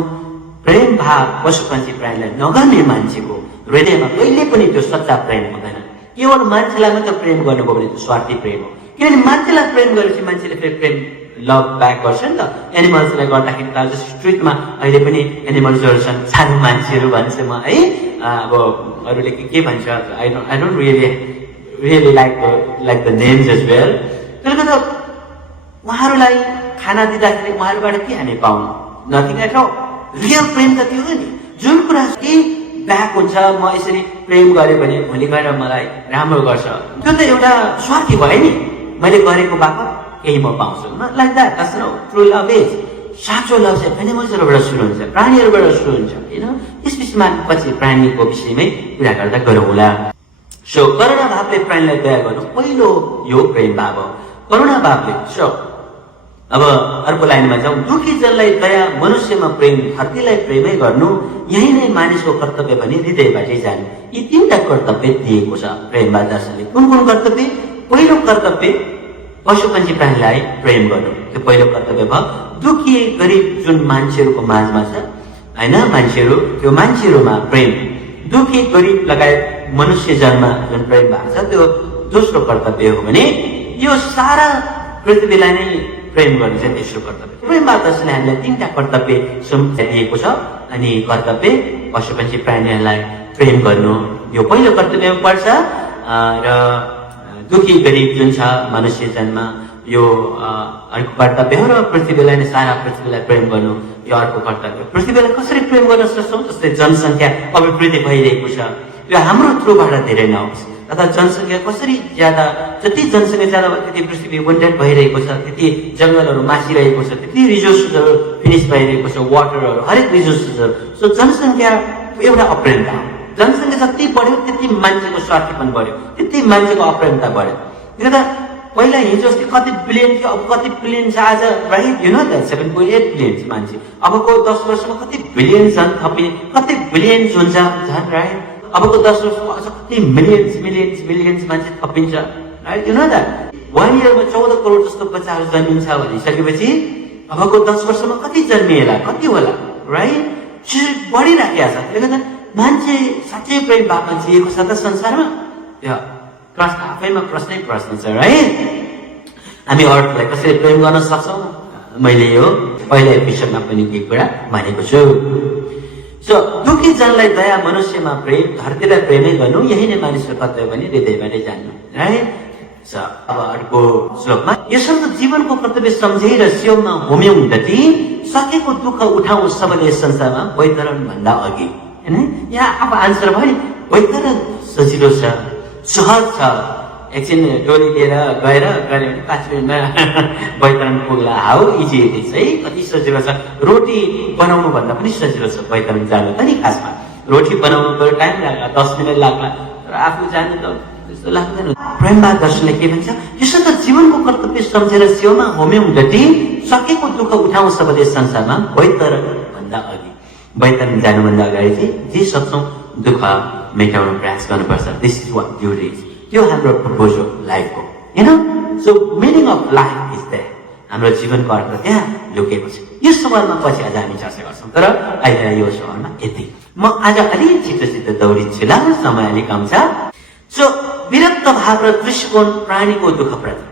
प्रेम भाव पशु पक्षी प्राणीलाई नगर्ने मान्छेको हृदयमा कहिले पनि त्यो सच्चा प्रेम हुँदैन। केवल मान्छेलाई मात्र प्रेम गर्नुभयो भने त्यो स्वार्थी प्रेम हो। किनभने मान्छेलाई प्रेम गरेपछि मान्छेले फेरि प्रेम लभ ब्याक गर्छ नि त। एनिमल्सलाई गर्दाखेरि त स्ट्रिटमा अहिले पनि एनिमल्सहरू छन्, सानो मान्छेहरू भन्छ म है। अब अरूले के भन्छ, I don't really like the names as well. त्यसले गर्दा उहाँहरूलाई खाना दिँदाखेरि उहाँहरूबाट के हामी पाउनु? Nothing at all. रियल प्रेम त त्यो हो नि, जुन कुरा के ब्याक हुन्छ, म यसरी प्रेम गरेँ भने भोलि गएर मलाई राम्रो गर्छ, त्यो त एउटा स्वार्थी भयो नि। मैले गरेको बापत केही म पाउँछु, like that. That's no true love is. साँचो लभ चाहिँ एनिमल्सहरूबाट सुरु हुन्छ, प्राणीहरूबाट सुरु हुन्छ। होइन, यस विषयमा पछि प्राणीको विषयमै कुरा गर्दा गरौँला। सो करुणा भावले प्राणीलाई दया गर्नु पहिलो यो प्रेम भाव हो, करुणा भावले। सो अब अर्को लाइनमा जाउँ। दुखी जनलाई दया, मनुष्यमा प्रेम, धरतीलाई प्रेमै गर्नु, यही नै मानिसको कर्तव्य भने हृदयबाटै जानु। यी तीनटा कर्तव्य दिएको छ प्रेममा दर्शनले। कुन कुन कर्तव्य? पहिलो कर्तव्य पशु पक्षी प्राणीलाई प्रेम गर्नु, त्यो पहिलो कर्तव्य भयो। दुखी गरिब जुन मान्छेहरूको माझमा छ होइन, मान्छेहरू, त्यो मान्छेहरूमा प्रेम, दुखी गरिब लगायत मनुष्य जन्ममा जुन प्रेम भएको छ त्यो दोस्रो कर्तव्य हो भने यो सारा पृथ्वीलाई नै प्रेम गर्नु चाहिँ तेस्रो कर्तव्य। प्रेममा दर्शनले हामीलाई तीनटा कर्तव्य दिएको छ। अनि कर्तव्य पशु पक्षी प्राणीहरूलाई प्रेम गर्नु यो पहिलो कर्तव्यमा पर्छ। र दुखी गरिब जुन छ मनुष्य जन्म यो अर्को कर्तव्य हो। र पृथ्वीलाई नै, सारा पृथ्वीलाई प्रेम गर्नु यो अर्को कर्तव्य। पृथ्वीलाई कसरी प्रेम गर्न सक्छौँ? जस्तै जनसङ्ख्या अभिवृद्धि भइरहेको छ, यो हाम्रो थ्रुबाट धेरै नहोस्। अथवा जनसङ्ख्या कसरी ज्यादा, जति जनसङ्ख्या ज्यादा भयो त्यति पृथ्वी वन्टेड भइरहेको छ, त्यति जङ्गलहरू मासिरहेको छ, त्यति रिसोर्सेसहरू फिनिस भइरहेको छ, वाटरहरू, हरेक रिसोर्सेसहरू। सो जनसङ्ख्या एउटा अप्रेमता हो। जनसङ्ख्या जति बढ्यो त्यति मान्छेको स्वार्थीपन बढ्यो, त्यति मान्छेको अप्रेमता बढ्यो। किनभने पहिला हिजो अस्ति कति बिलियन थियो, अब कति बिलियन छ आज, right? You know that 7.8 billion मान्छे। अबको 10 वर्षमा कति बिलियन छन् थपिने, कति बिलियन्स हुन्छ झन्, राइट? अबको 10 वर्षमा अझ कति मिलियन्स मान्छे थपिन्छ, राइट? यु नो द्याट 1 इयरमा 14 करोड जस्तो बच्चाहरू जन्मिन्छ भनिसकेपछि अबको 10 वर्षमा कति जन्मिएला, कति होला, राइट? बढिराखेको छ। त्यसले गर्दा मान्छे साँच्चै प्रेम भावमा जिएको छ त संसारमा? त्यो प्रश्न आफैमा प्रश्न छ, राइट? हामी अरूलाई कसरी प्रेम गर्न सक्छौँ? मैले यो पहिलो एपिसोडमा पनि केही कुरा भनेको छु। सो दुखी जनलाई दया, मनुष्यमा प्रेम, धरतीलाई प्रेमै गर्नु, यही नै मानिसको कर्तव्य भने हृदयबाटै जान्नु, राइट? अब अर्को श्लोकमा यसर्थ जीवनको कर्तव्य सम्झेर स्योममा होम्यौं जति सकेको दुःख उठाउँ सबैले संसारमा वैतरण भन्दा अघि। होइन, यहाँ अब आन्सर भयो नि, वैतरण सजिलो छ, सहज छ। एकछिन डोली लिएर गएर गऱ्यो भने 5 मिनटमा वैतरण पुग्ला। हाउ इजी इट इज है, कति सजिलो छ। रोटी बनाउनु भन्दा पनि सजिलो छ वैतरण जानु त नि। खासमा रोटी बनाउनु त टाइम लाग्ला, 10 मिनट लाग्ला, तर आफू जानु त त्यस्तो लाग्दैन। प्रेममा दर्शनले के भन्छ? यसो त जीवनको कर्तव्य सम्झेर स्योमा होम्यौं जति सकेको दुःख उठाउँ सबैले संसारमा वैतरण भन्दा अघि। वैतरण जानुभन्दा अगाडि चाहिँ जे सक्छौँ दुःख मेटाउन प्रयास गर्नुपर्छ। This is what duty is. त्यो हाम्रो पर्पज हो लाइफको, होइन? So meaning of life is that. हाम्रो जीवनको अर्थ त्यहाँ लुकेको छ। यो सवालमा पछि आज हामी चर्चा गर्छौँ, तर अहिले यो सवालमा यति। म आज अलिक छिटो दौडिन्छु ल, समय अलिक कम छ। सो विरक्त भाव र दृष्टिकोण प्राणीको दुःखप्रति।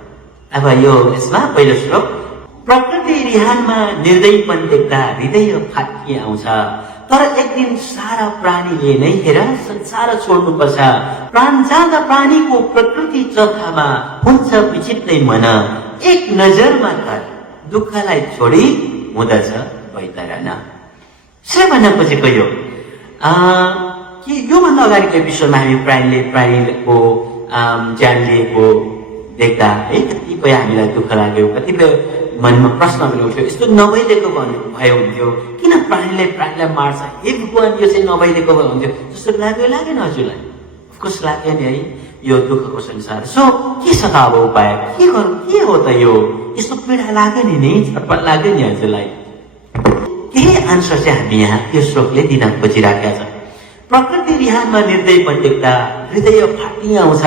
अब यो यसमा पहिलो श्लोक, प्रकृति रिहानमा निर्दयीपन देख्दा हृदय फाटी आउँछ, तर एक दिन सारा प्राणीले नै हेर संसार छोड्नुपर्छ। प्राण जाँदा प्राणीको प्रकृति चौथामा हुन्छ विचित्रै मन, एक नजरमा कर दुःखलाई छोडी हुँदछ वैतरण। यसै भन्नपछि कहियो कि योभन्दा अगाडिको एपिसोडमा हामी प्राणीको ज्यान लिएको देख्दा है कतिपय हामीलाई दुःख लाग्यो, कतिपय मनमा प्रश्न पनि उठ्यो, यस्तो नभइदिएको भयो हुन्थ्यो, किन प्राणीलाई मार्छ, हे भगवान यो चाहिँ नभइदिएको भयो हुन्थ्यो जस्तो लागेन हजुरलाई? अफकोर्स लाग्यो नि है, यो दुःखको संसार। सो के छ त अब उपाय? के गर्नु? के हो त यो? यस्तो पीडा लाग्यो नि, छटपट लाग्यो नि हजुरलाई? केही आन्सर चाहिँ हामी यहाँ यो श्लोकले दिन खोजिराखेका छ। प्रकृति रिहानमा निर्दयीपन देख्दा हृदय फाटी आउँछ,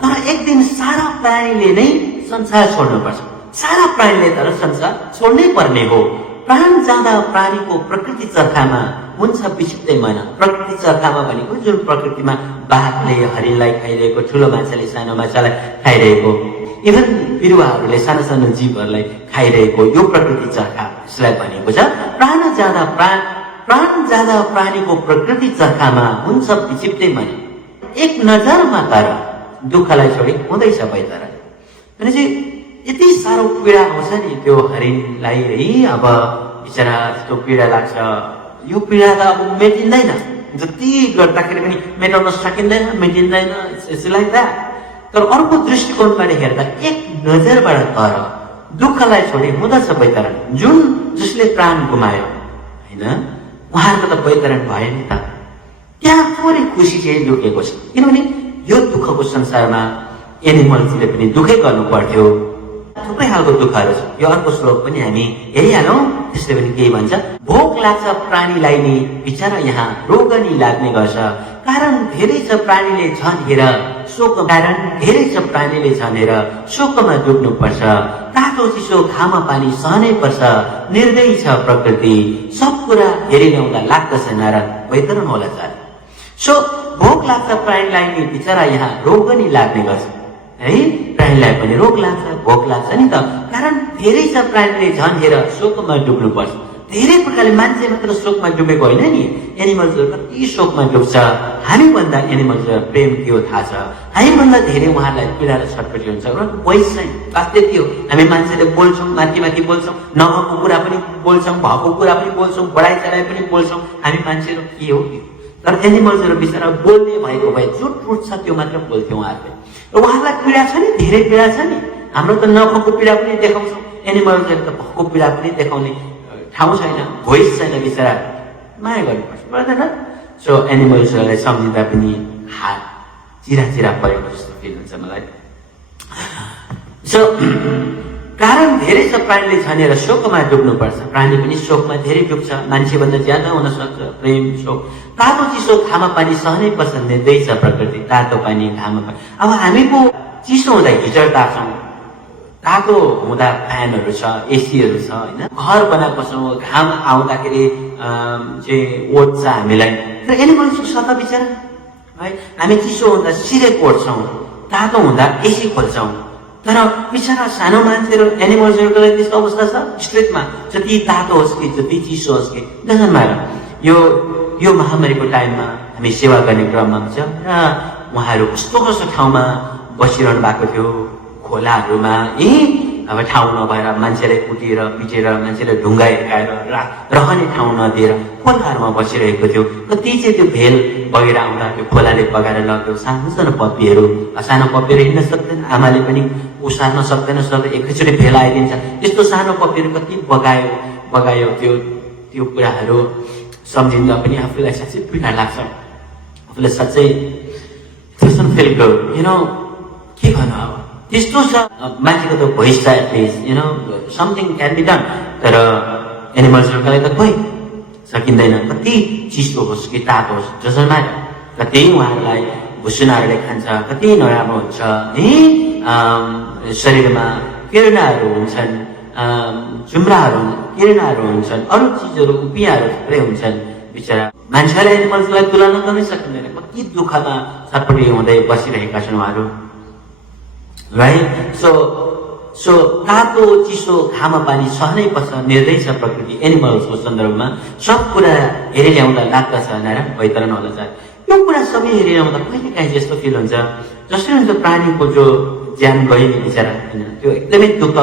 तर एक दिन सारा प्राणीले नै संसार छोड्नुपर्छ। सारा प्राणीले तर संसार छोड्नै पर्ने हो। प्राण जाँदा प्राणीको प्रकृति चर्खामा हुन्छ विचित्रै मन। प्रकृति चर्खामा भनेको जुन प्रकृतिमा बाघले हरिणलाई खाइरहेको, ठुलो माछाले सानो माछालाई खाइरहेको, इभन बिरुवाहरूले साना सानो जीवहरूलाई खाइरहेको यो प्रकृति चर्खा, यसलाई भनेको छ प्राण जाँदा प्राणीको प्रकृति चर्खामा हुन्छ विचित्रै मन। एक नजरमा तर दुःखलाई छोडी हुँदैछ बैतर। भनेपछि यति साह्रो पीडा आउँछ नि त्यो हरिणलाई है। अब बिचरा यस्तो पीडा लाग्छ, यो पीडा त अब मेटिँदैन, जति गर्दाखेरि पनि मेटाउन सकिँदैन, मेटिँदैन, इट्स लाइक द्याट। तर अर्को दृष्टिकोणबाट हेर्दा एक नजरबाट तर दुःखलाई छोडी हुँदछ बैतरण। जसले प्राण गुमायो होइन, उहाँहरूको त बैतरण भयो नि त। त्यहाँ थोरै खुसी चाहिँ लुकेको छ, किनभने यो दुःखको संसारमा एनिमल्सले पनि दुःखै गर्नु पर्थ्यो। थुप्रै खालको दुःखहरू छ। यो अर्को श्लोक पनि हामी हेरिहालौँ। त्यसले पनि केही भन्छ, भोक लाग्छ प्राणीलाई नि बिचरा यहाँ रोग नि लाग्ने गर्छ। कारण धेरै छ प्राणीले झनेर शोकमा डुब्नु पर्छ। तातो चिसो घाम पानी सहनै पर्छ, निर्दयी छ प्रकृति, सब कुरा हेरि ल्याउँदा लाग्दछ नारा, बैतरण होला चार। सो भोक लाग्छ प्राणीलाई नि बिचरा यहाँ रोग नि लाग्ने गर्छ है। प्राणीलाई पनि रोग लाग्छ, भोक लाग्छ नि त। कारण धेरै छ प्राणीले झन्झेर शोकमा डुब्नु पर्छ। धेरै प्रकारले मान्छे मात्र शोकमा डुबेको होइन नि, एनिमल्सहरू कति शोकमा डुब्छ। हामीभन्दा एनिमल्सहरू प्रेम के हो थाहा छ। हामीभन्दा धेरै उहाँहरूलाई पीडा र छटपटी हुन्छ। उनीहरूको वयस चाहिँ वास्तव के हो, हामी मान्छेले बोल्छौँ, माथि माथि बोल्छौँ, नभएको कुरा पनि बोल्छौँ, भएको कुरा पनि बोल्छौँ, बढाइ चढाइ पनि बोल्छौँ। हामी मान्छेहरू के हो, तर एनिमल्सहरू बिचरा बोल्ने भएको भए जो ट्रुथ छ त्यो मात्र बोल्थ्यो उहाँहरूले। र उहाँहरूलाई पीडा छ नि, धेरै पीडा छ नि। हाम्रो त नभएको पीडा पनि देखाउँछौँ, एनिमल्सहरू त भएको पीडा पनि देखाउने ठाउँ छैन, भोइस छैन बिचरा। माया गर्नुपर्छ पर्दैन। सो एनिमल्सहरूलाई सम्झिँदा पनि हात चिरा परेको जस्तो फिल हुन्छ मलाई। सो कारण धेरै छ प्राणीले झनेर शोकमा डुब्नुपर्छ। प्राणी पनि शोकमा धेरै डुब्छ, मान्छेभन्दा ज्यादा हुन सक्छ प्रेम शोक। तातो चिसो घाम पानी सहनै पर्छ, निर्दयी छ प्रकृति, तातो पानी घाम पानी। अब हामी पो चिसो हुँदा हिटर ताप्छौँ, तातो हुँदा फ्यानहरू छ, एसीहरू छ होइन। घर बनाएको छौँ, घाम आउँदाखेरि चाहिँ ओड्छ हामीलाई। तर एनिमल्सको सता बिचरा है, हामी चिसो हुँदा सिरे कोड्छौँ, तातो हुँदा एसी खोल्छौँ। तर बिचरा सानो मान्छेहरू एनिमल्सहरूको लागि त्यस्तो अवस्था छ स्ट्रिटमा, जति तातो होस् कि जति चिसो होस् कि डजन्ट म्याटर। यो महामारीको टाइममा हामी सेवा गर्ने क्रममा छ र उहाँहरू कस्तो कस्तो ठाउँमा बसिरहनु भएको थियो, खोलाहरूमा अब ठाउँ नभएर मान्छेलाई कुटेर पिटेर मान्छेलाई ढुङ्गा हिर्काएर रहने ठाउँ नदिएर खोलाहरूमा बसिरहेको थियो। कति चाहिँ त्यो भेल बगेर आउँदा त्यो खोलाले बगाएर लग्यो सानो सानो पप्पीहरू। सानो पप्पीहरू हिँड्न सक्दैन, आमाले पनि उसार्न सक्दैन, एकैचोटि भेल आइदिन्छ। त्यस्तो सानो पप्पीहरू कति बगायो त्यो कुराहरू सम्झिँदा पनि आफूलाई साँच्चै पीडा लाग्छ। आफूलाई साँच्चै फिल गर्यो के गर्नु। अब त्यस्तो छ मान्छेको त भोइस छ, at least something can be done. तर एनिमल्सहरूको लागि त खोइ सकिँदैन। कति चिसो होस् कि तातो होस् जसमा कति उहाँहरूलाई भुसुनाहरूले खान्छ, कति नराम्रो हुन्छ है। शरीरमा किर्णाहरू हुन्छन्, किर्णाहरू हुन्छन्, अरू चिजहरू उपियाहरू थुप्रै हुन्छन्। बिचरा मान्छेलाई एनिमल्सलाई तुलना गर्नै सकिँदैन। कति दुःखमा छटपटी हुँदै बसिरहेका छन् उहाँहरू, राइट। सो तातो चिसो घाम पानी सहनै पर्छ, निर्दयी छ प्रकृति। एनिमल्सको सन्दर्भमा सब कुरा हेरि ल्याउँदा लाग्दछ नारायण बैतरण होला चार। यो कुरा सबै हेरि ल्याउँदा कहिले काहीँ यस्तो फिल हुन्छ जसरी हुन्छ प्राणीको जो ज्यान गयो नि बिचरा होइन, त्यो एकदमै दुःख,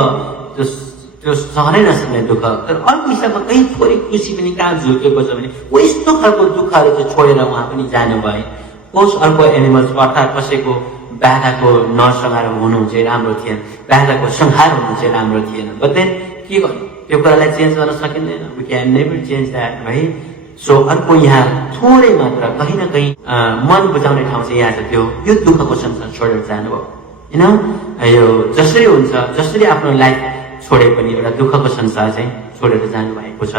त्यो सहनै नसक्ने दुःख। तर अर्को हिसाबमा कहीँ थोरै खुसी पनि कहाँ झुकेको छ भने ऊ यस्तो खालको दुःखहरू चाहिँ छोडेर उहाँ पनि जानुभए। कोस अर्को एनिमल्स अर्थात् कसैको बाधाको नरसंहार हुनु चाहिँ राम्रो थिएन, बाधाको संहार हुनु चाहिँ राम्रो थिएन। बट देन के गर्नु, त्यो कुरालाई चेन्ज गर्न सकिँदैन। We can never change that है। सो अर्को यहाँ थोरै मात्र कहीँ न कहीँ मन बुझाउने ठाउँ चाहिँ यहाँ छ, त्यो यो दुःखको संसार छोडेर जानुभयो होइन। यो जसरी हुन्छ, जसरी आफ्नो लाइफ छोडे पनि एउटा दुःखको संसार चाहिँ छोडेर जानुभएको छ।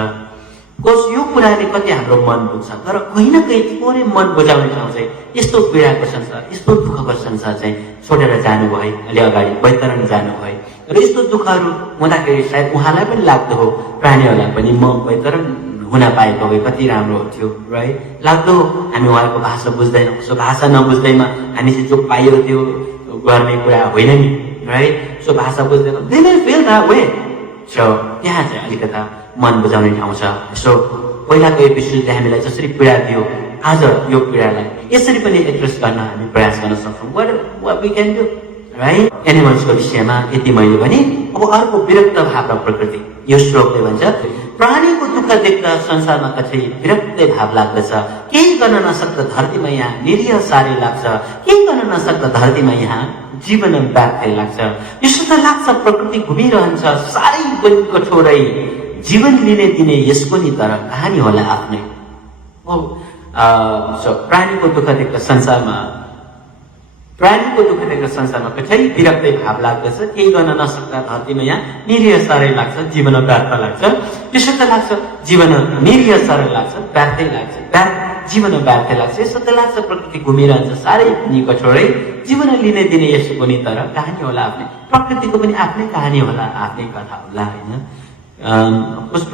कोस यो कुराले कति हाम्रो मन बुझ्छ, तर कहीँ न कहीँ थोरै मन बुझाउने ठाउँ चाहिँ यस्तो पीडाको संसार, यस्तो दुःखको संसार चाहिँ छोडेर जानुभए, अलि अगाडि बैतरण जानुभए। र यस्तो दुःखहरू हुँदाखेरि सायद उहाँलाई पनि लाग्दो हो, प्राणीहरूलाई पनि म तर हुन पाएको भए कति राम्रो हुन्थ्यो, राइट? लाग्दो हो हामी उहाँको भाषा बुझ्दैनौँ, सो भाषा नबुझ्दैमा हामी चाहिँ जो पाइयो त्यो गर्ने कुरा होइन नि, राइट? सो भाषा बुझ्दैनौँ, they may feel that way. So त्यहाँ चाहिँ अलिकता मन बुझाउने ठाउँ छ। सो पहिलाको एपिसोडले हामीलाई जसरी पीडा दियो, आज यो पीडालाई यसरी पनि एड्रेस गर्न हामी प्रयास गर्न सक्छौँ। what we can do, right? एनिमल्सको विषयमा यति मैले भने। अब अर्को विरक्त भाव र प्रकृति, यो श्लोकले भन्छ प्राणीको दुःख देख्दा संसारमा कतै विरक्त भाव लाग्दछ, केही गर्न नसक्दा धरतीमा यहाँ निरीह साह्रै लाग्छ, केही गर्न नसक्दा धरतीमा यहाँ जीवन व्यर्थै लाग्छ। यसो त लाग्छ प्रकृति घुमिरहन्छ साह्रै पनि कठोरै, जीवन लिने दिने यसको नि तर कहानी होला आफ्नै। प्राणीको दुःख देख्दा संसारमा कतै विरक्तै भाव लाग्दछ, केही गर्न नसक्दा धरतीमा यहाँ निरीह साह्रै लाग्छ, जीवन व्यर्थ लाग्छ। यसो त लाग्छ जीवन निरीह साह्रै लाग्छ, व्यर्थै लाग्छ, जीवन व्यर्थै लाग्छ। यसो त लाग्छ प्रकृति घुमिरहन्छ साह्रै पनि कठोरै, जीवन लिने दिने यसको नि तर कहानी होला आफ्नै। प्रकृतिको पनि आफ्नै कहानी होला, आफ्नै कथा होला, होइन?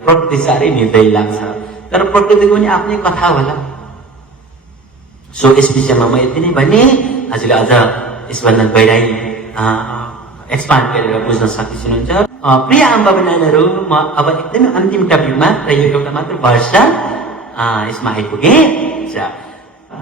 प्रकृति साह्रै निर्दयी लाग्छ, तर प्रकृतिको पनि आफ्नै कथा होला। सो यस विषयमा म यति नै भने। हजुरले अझ यसभन्दा गहिराई एक्सपान्ड गरेर बुझ्न सकिनुहुन्छ। प्रिय आमा नानीहरू, म अब एकदमै अन्तिम टपिकमा र यो एउटा मात्र वर्ष यसमा आइपुगेँ।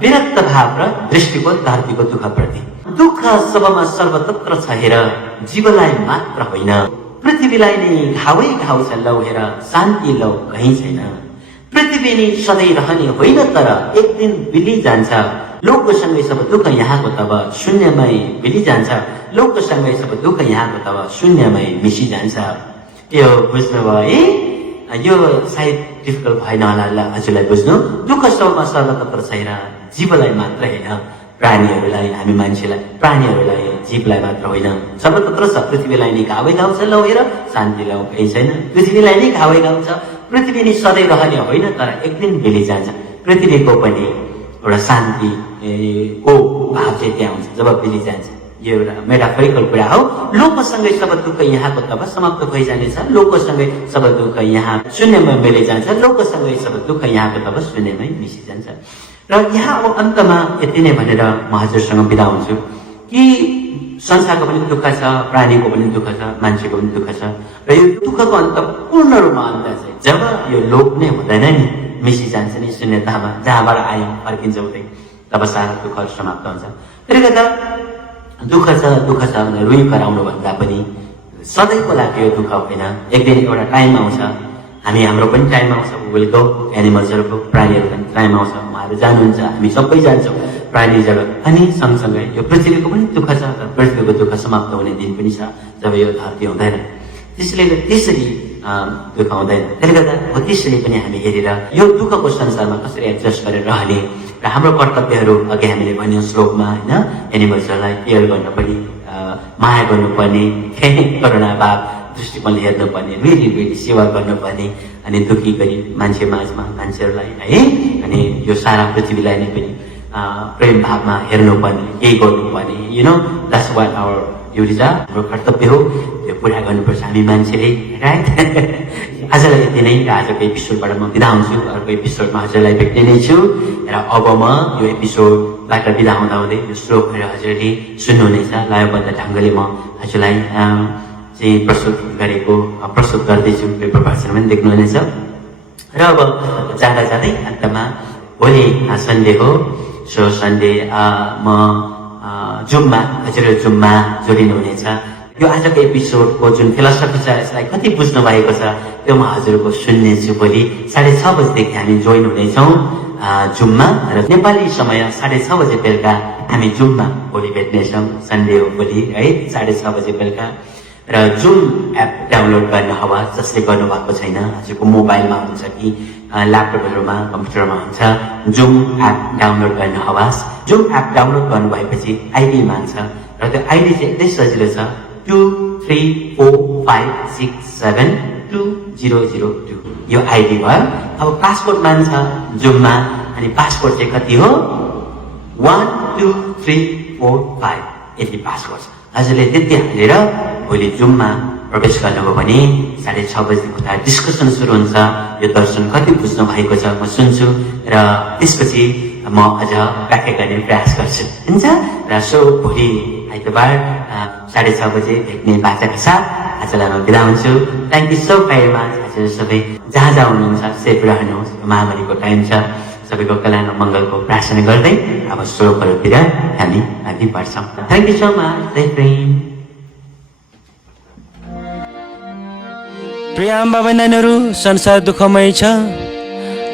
विरक्त भाव र दृष्टिको धरतीको दुःखप्रति। दुःख सबमा सर्वत्र छ हेर, जीवलाई मात्र होइन, पृथ्वीलाई नै घावै घाउ छ लौ हेर, शान्ति लौ कहीँ छैन। पृथ्वी नै सधैँ रहने होइन तर एक दिन बिली जान्छ, लोकसँगै सब दुःख यहाँको तब शून्यमै बिली जान्छ, लोकसँगै सब दुःख यहाँको तब शून्यमै मिसी जान्छ। यो बुझ्नुभयो है? यो सायद डिफिकल्ट भएन होला हजुरलाई बुझ्नु। दुःख सबमा सर्वत्र छैन, जीवलाई मात्र होइन, प्राणीहरूलाई, हामी मान्छेलाई, प्राणीहरूलाई, जीवलाई मात्र होइन, सर्वत्र छ। पृथ्वीलाई नै घावै घाउ छ लौ हेर, शान्ति लौ कहीँ छैन। पृथ्वीलाई नै घावै घाउ छ, पृथ्वी नै सधैँ रहने होइन तर एक दिन बिली जान्छ। पृथ्वीको पनि एउटा शान्तिको भाव चाहिँ त्यहाँ हुन्छ जब बिली जान्छ। यो एउटा मेटाफोरिकल कुरा हो। लोकसँगै सब दुःख यहाँको तब समाप्त भइजानेछ, लोकसँगै सब दुःख यहाँ शून्यमा मिली जान्छ, लोकसँगै सब दुःख यहाँको तब शून्यमै मिसी जान्छ। र यहाँ अब अन्तमा यति नै भनेर म हजुरसँग बिदा हुन्छु कि संसारको पनि दुःख छ, प्राणीको पनि दुःख छ, मान्छेको पनि दुःख छ। र यो दुःखको अन्त पूर्ण रूपमा अन्त चाहिँ जब यो लोक नै हुँदैन नि, मिसी जान्छ नि शून्यतामा, जहाँबाट आयौँ फर्किन्छ उतै, तब सारा दुःखहरू समाप्त हुन्छ। त्यसले गर्दा दुःख छ भनेर रुई कराउनु भन्दा पनि सधैँको लागि यो दुःख होइन। एक दिन एउटा टाइम आउँछ, हाम्रो पनि टाइम आउँछ, विल गो, एनिमल्सहरूको, प्राणीहरूको पनि टाइम आउँछ, उहाँहरू जानुहुन्छ, हामी सबै जान्छौँ प्राणी जगत। अनि सँगसँगै यो पृथ्वीको पनि दुःख छ, र पृथ्वीको दुःख समाप्त हुने दिन पनि छ जब यो धरती हुँदैन। त्यसरी दुःख हुँदैन। त्यसले गर्दा हो त्यसरी पनि हामी हेरेर यो दुःखको संसारमा कसरी एडजस्ट गरेर रहने र हाम्रो कर्तव्यहरू अघि हामीले भन्यौँ श्लोकमा, होइन? एनिमल्सहरूलाई केयर गर्नुपर्ने, माया गर्नुपर्ने, करुणाभाव दृष्टिकोणले हेर्नुपर्ने, रियली सेवा गर्नुपर्ने, अनि दुःखी गरिब मान्छे माझमा मान्छेहरूलाई है, अनि यो सारा पृथ्वीलाई नै पनि प्रेम भावमा हेर्नुपर्ने, केही गर्नुपर्ने, you know that's watt hour duty छ, हाम्रो कर्तव्य हो, त्यो पुरा गर्नुपर्छ हामी मान्छेले, राइट? आजलाई यति नै, र आजको एपिसोडबाट म बिदा हुन्छु। अर्को एपिसोडमा हजुरलाई भेट्ने नै छु। र अब म यो एपिसोडबाट बिदा हुँदै यो श्लोकहरू हजुरले सुन्नुहुनेछ, लयबद्ध ढङ्गले म हजुरलाई चाहिँ प्रस्तुत गर्दैछु। पेपर भाषण पनि देख्नुहुनेछ। र अब जाँदै अन्तमा भोलि सन्डे हो, सो सन्डे म जुममा हजुरहरू जुममा जोडिनुहुनेछ। यो आजको एपिसोडको जुन फिलोसफी छ यसलाई कति बुझ्नु भएको छ त्यो म हजुरको सुन्नेछु। भोलि 6:30 बजेदेखि हामी जोइन हुनेछौँ जुममा, र नेपाली समय 6:30 बजे बेलुका हामी जुममा भोलि भेट्नेछौँ। सन्डे हो भोलि है, 6:30 बजे बेलुका। र जुम एप डाउनलोड गर्नुहोस्, जसले गर्नुभएको छैन, हजुरको मोबाइलमा हुन्छ कि ल्यापटपहरूमा, कम्प्युटरमा हुन्छ, जुम एप डाउनलोड गर्नुहोस्। जुम एप डाउनलोड गर्नुभएपछि आइडी माग्छ, र त्यो आइडी चाहिँ एकदमै सजिलो छ, 23456720002 यो आइडी भयो। अब पासपोर्ट मान्छ जुममा, अनि पासपोर्ट चाहिँ कति हो? 12345 यति पासपोर्ट। हजुरले त्यति हालेर भोलि जुममा प्रवेश गर्नुभयो भने 6:30 बजेदेखि डिस्कसन सुरु हुन्छ। यो दर्शन कति बुझ्नु भएको छ म सुन्छु र त्यसपछि म अझ व्याख्या गर्ने प्रयास गर्छु, हुन्छ। र सो भोलि आइतबार 6:30 बजे भेट्ने बाचाका साथ आजलाई म बिदा हुन्छु। Thank you so very much. हजुर सबै जहाँ जहाँ हुनुहुन्छ सेफ रहनुहोस्। महामारीको टाइम छ, सबैको कल्याण र मङ्गलको प्रार्थना गर्दै अब श्लोकहरूतिर हामी अघि बढ्छौँ। Thank you so much. जय प्रेम। प्रिय आमा बहिनीहरू, संसार दुःखमय छ।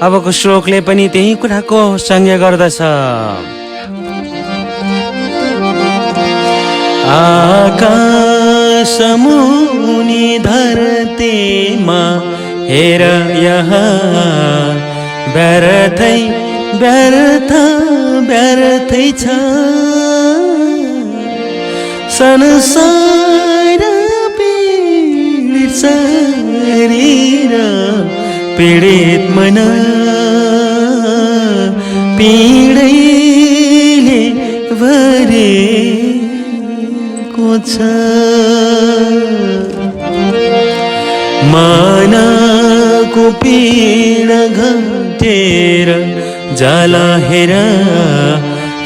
अबको श्लोकले पनि त्यही कुराको संज्ञा गर्दछ। आकाश मुनि धरतीमा हेर यहाँ व्यर्थै व्यर्थ व्यर्थै छ। संसार पीडित शरीर पीडित मन पीडैले भरेको छ। मनको पीडा घटेर जाला हेर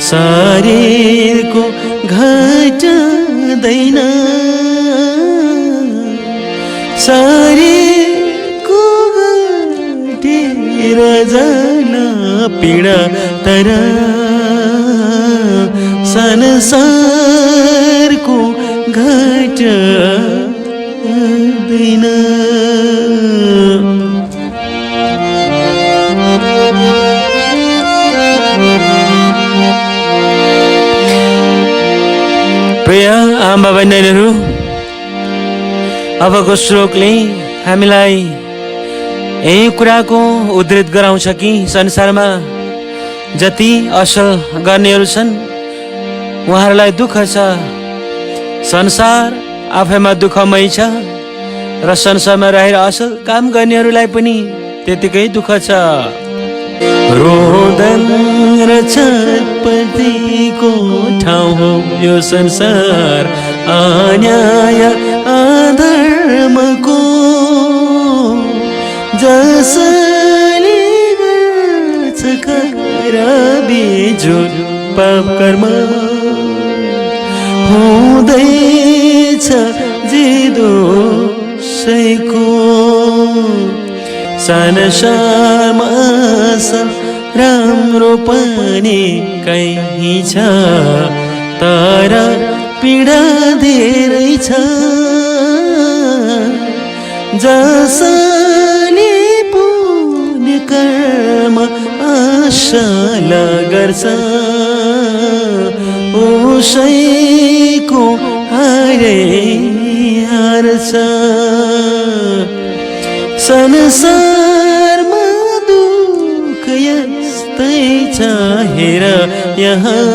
शरीरको घट्दैन। शरीरको घटेर जाला पीडा तर संसारको घट्दैन। प्रिय आमा बहिनीहरू, अबको श्लोकले हामीलाई यही कुराको उद्धृत गराउँछ कि संसारमा जति असल गर्नेहरू छन् उहाँहरूलाई दुःख छ। संसार आफैमा दुःखमय छ र संसारमा रहेर असल काम गर्नेहरूलाई पनि त्यतिकै दुःख छ। रोदन र छटपटीको ठाउँ हो यो संसार। अन्याय अधर्मको जसले गर्छ बिजुन पाप कर्म हुँदैछ जिदो सैको। संसारमा राम्रो पनि कहीँ छ तर पीडा धेरै छ। जसले पुण्य कर्म आशल गर्छ उसैको हारै हार्छ। संसारमा दुःख यस्तै छ हेर यहाँ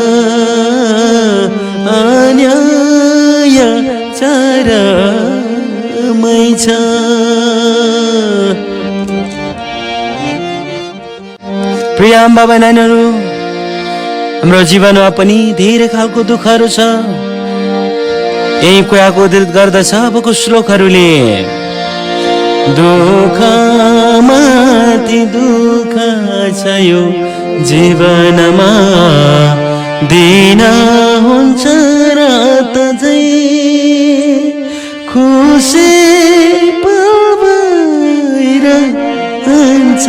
अन्याय चरमै छ। प्रिय आमा बहिनीहरू, हाम्रो जीवनमा पनि धेरै खालको दुःखहरू छ। यही कुराको उद्धृत गर्दछ अबको श्लोकहरूले। दुःख माथि दुःख छ यो जीवनमा। दिन हुन्छ रात झै खुसी भइरहन्छ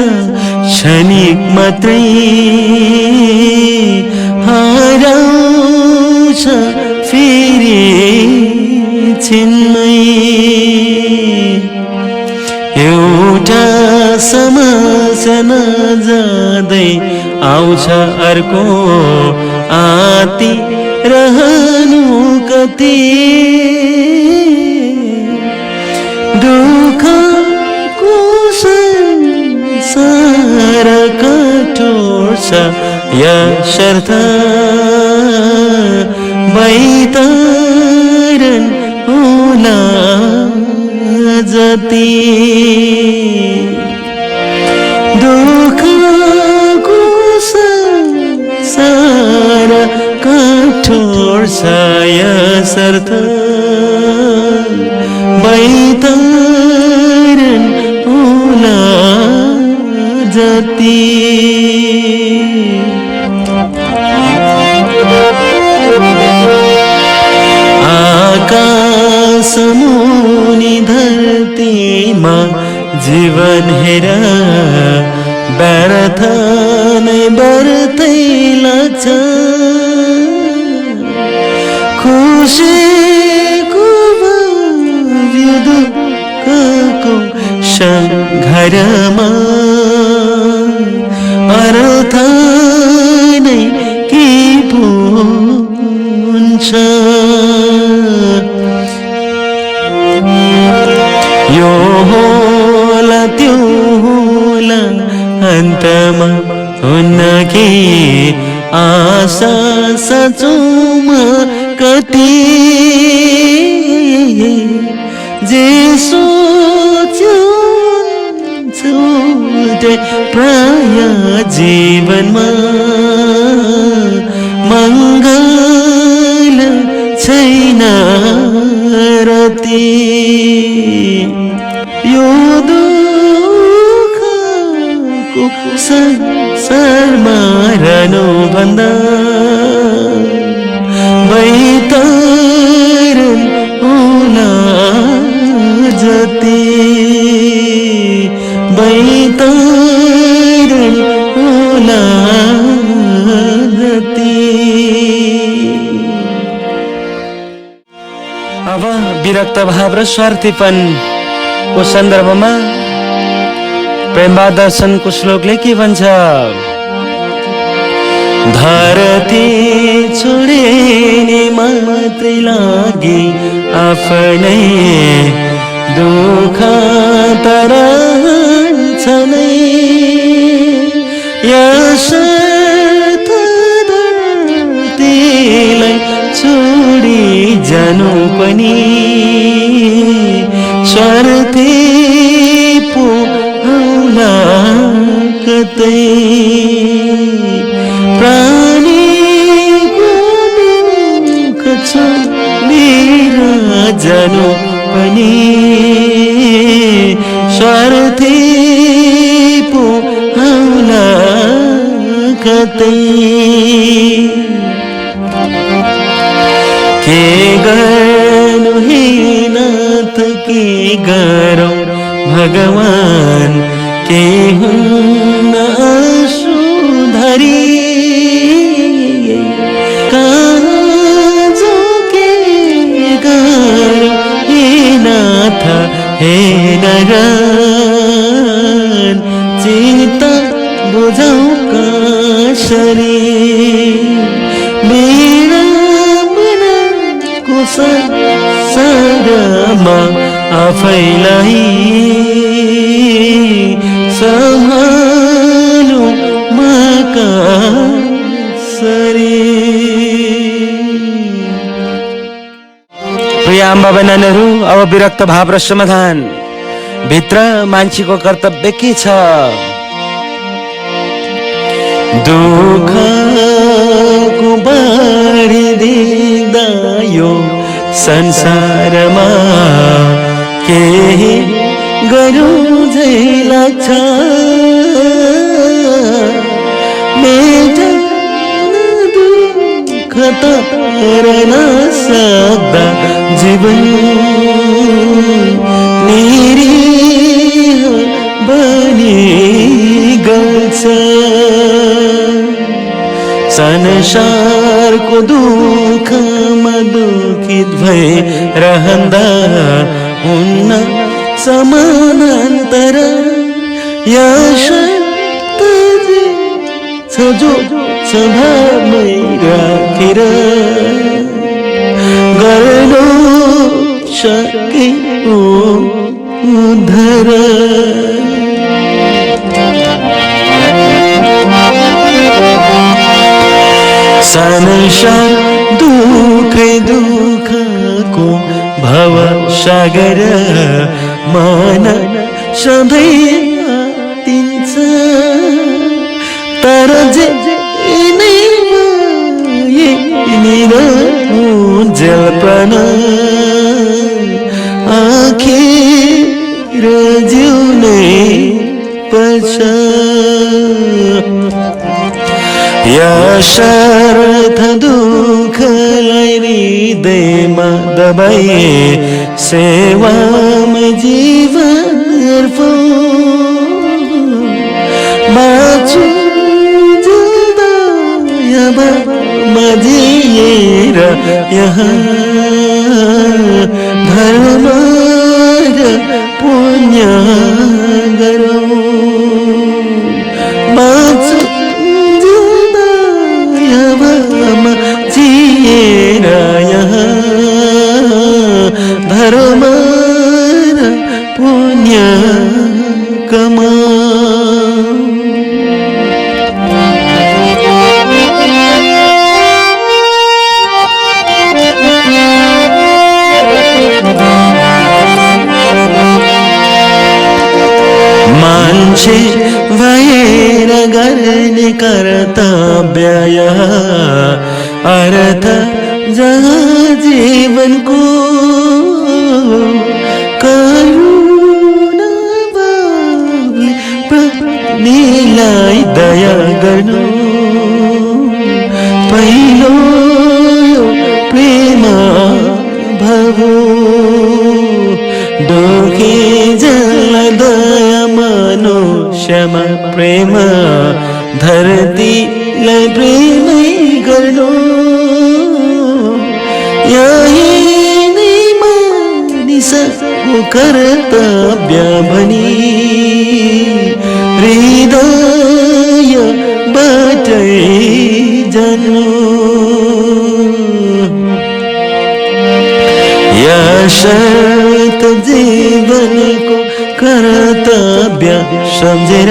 क्षणिक मात्रै हराउँछ फेरि छिनमै। एउटा समस्या नजाँदै आउँछ अर्को आती रहनु कति। दुःखको संसार कठोर छ यसर्थ बैतरन होला जति। दुःखको संसार कठोर छ यसर्थ जति आकाश मुनि धरतीमा जीवन हेर व्यर्थ नै व्यर्थै लाग्छ खुसीको भव्य दुःखको सङ्घर्षमा अर्थ नै के पो हुन्छ यो होला त्यो होला अन्तमा हुन्न के आशा सचोमा कति जे सोच्यो छुटे प्राय जीवनमा मङ्गल छैन रति यो दुःखको संसारमा रहनु भन्दा बैतरन होला जति बैतरन होला जति। अब विरक्त भाव र स्वार्थीपनको सन्दर्भमा प्रेमबा दर्शनको श्लोकले के भन्छ धरती छोडेने मात्रै लागि आफ्नै दुःख तरन्छ नै यसर्थ धरतीलाई छोडी जानु पनि स्वार्थी पो होला कतै प्राणीको दुःख छोडेर जानु पनि स्वार्थी पो होला कतै के गर्नु हे नाथ के गरौँ भगवान के हुन्न आँसुधरी कहाँ जो के गरौँ हे नाथ हे नगन चित्त बुझाउ कसरी मेरा संसारमा आफैलाई सम्हालु म कसरी। प्रिय आमा बहिनीहरू, अब विरक्त भाव र समाधान भित्र मान्छेको कर्तव्य के छ? दुःखको बाढी देख्दा यो संसारमा केही गरौँ झै लाग्छ मेटाउन दुःख तर्न सक्दा जीवन निरीह बनी गन्छ संसारको दुःखमा दुखित भए रहँदा हुन्न समानान्तर यसर्थ छ जो स्वभावमै राखेर गर्नु सके उद्धार संसार दुःखै दुःखको भव सागर मन सधैँ आतिन्छ तर जे नै जल्पन आखिर जिउनै पर्छ। यशर्थ दुःखलाई हृदयमा दबाए सेवामा जीवन बाँचु जिएर यहाँ धर्म र पुण्य गरौँ बाँचु जिएर यहाँ धर्म र पुण्य कमाऊ। मान्छे भएर गर्ने कर्तव्य अर्थ जहाँ जीवनको करुणा भावले प्राणीलाई दया गर्नु पहिलो प्रेम भाव दुखी जसलाई दया मनुष्यमा प्रेम धरतीलाई प्रेमै गर्नु यही नै मानिसको कर्तव्य भनी हृदयबाटै जान्नु। यशर्थ जीवनको कर्तव्य सम्झेर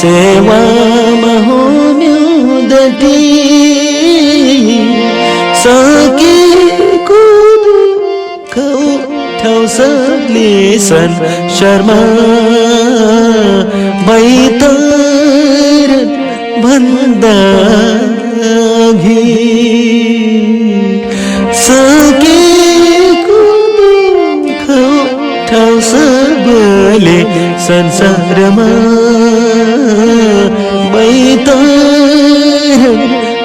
सेवामा होम्यो डटी सकेको दुःख उठाउ सबले संसारमा बैतर भन्दा अघि सकेको दुःख उठाउ सबले संसारमा बैतर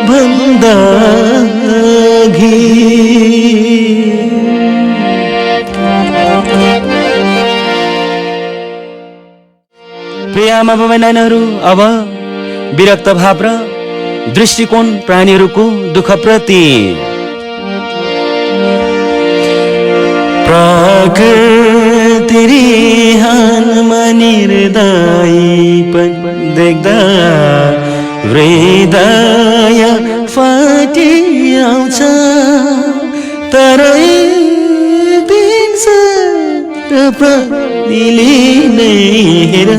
भन्दा अघि। प्रिय आमा बाबा नानीहरू, अब विरक्त भाव र दृष्टिकोण प्राणीहरूको दुःखप्रति। प्रकृति रिहानमा निर्दयीपन देख्दा हृदय फाटी आउँछ तरै दिन्छ र प्राणीले नै हेर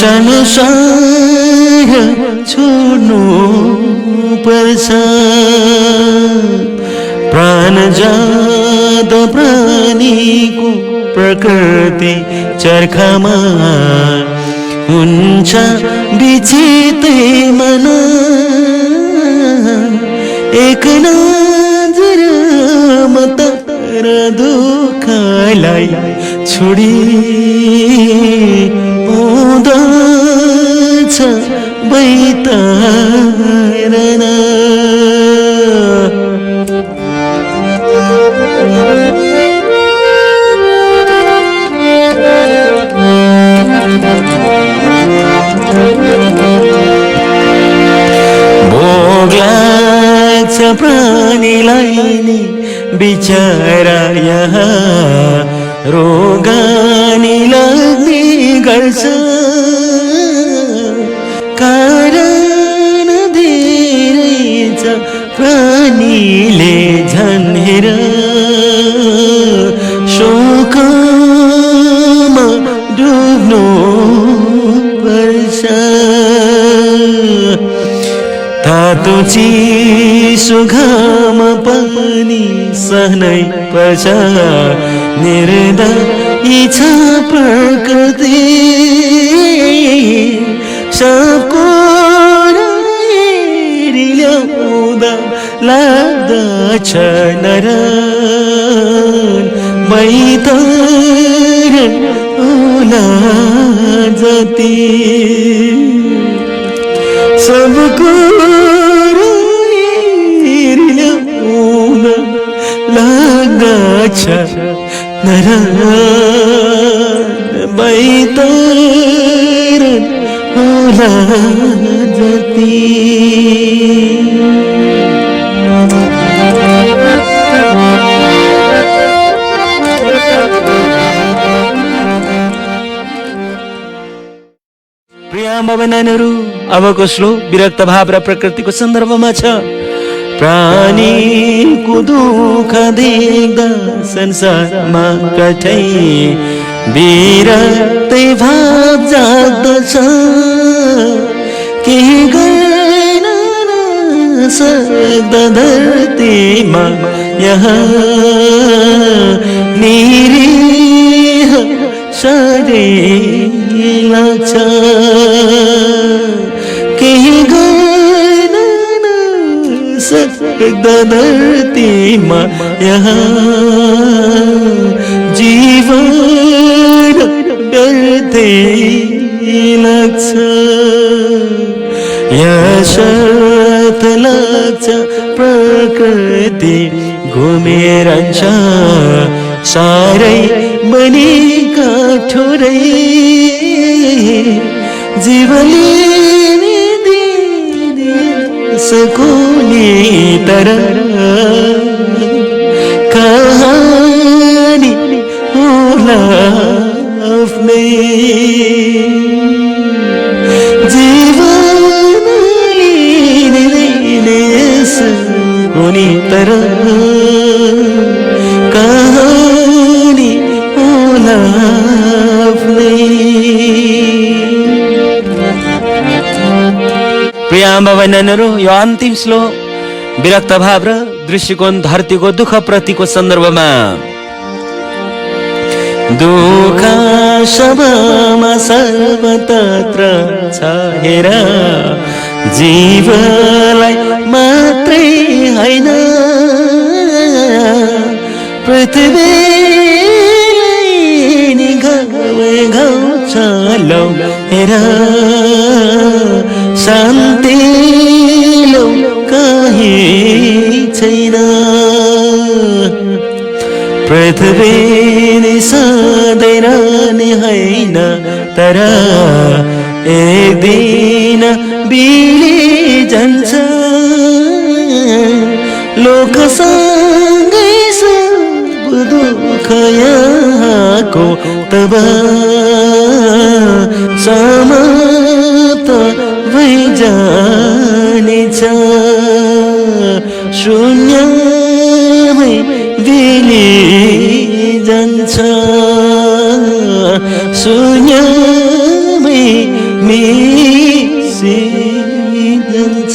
संसार छोड्नु पर्छ। प्राण जात प्राणीको प्रकृति चर्खामा हुन्छ बिचितै मन एक नजरमा तर दुःखलाई छोडी हुँदछ बैतारन। भोग लाग्छ प्राणीलाई नि बिचरा यहाँ रोगानी लाग्ने गर्छ कारण धेरै छ प्राणीले झन् हेर शोकमा डुब्नु पर्छ। तातो चिसो घाम पनि सहनै पर्छ निर्दयी छ प्रकृति सबको ल्याउँदा लाग्दछ नरन बैतरन ओला जति सबको होला जति प्रिय आमा नानीहरू, अबको श्लोक विरक्त भाव र प्रकृतिको सन्दर्भमा छ। प्राणीको दुःख देख्दा संसारमा कठै विरक्तै भाव जाग्दछ, केही गर्न नसक्दा धरतीमा यहाँ निरीह शरीर लाग्छ, केही गर्न नसक्दा धरतीमा यहाँ जीवन व्यर्थै लाग्छ। यशर्थ लाग्छ प्रकृति घुमेरन्छ, सारै बनेका ठुरै जीवले सकुने तर कहानी होला आफ्नै जीवनले सकुने तर कहानी होला आफ्नै। प्रिय आमा बहिनीहरू, यो अन्तिम श्लोक विरक्त भाव र दृष्टिकोण धरतीको दुःख प्रतिको सन्दर्भमा। दुःख सबमा सर्वत्र छ हेर, जीवलाई मात्रै होइन पृथ्वीलाई नि घाउ छ लौ हेर, शान्ति लौ कहीँ छैन। पृथ्वी नि सधैँ रहने होइन, तर एक दिन बिली जान्छ। लोकसँगै सब दुःख यहाँको तब समाप्त भइजानेछ, शून्यमै बिली जान्छ, शून्यमै मिसिजान्छ।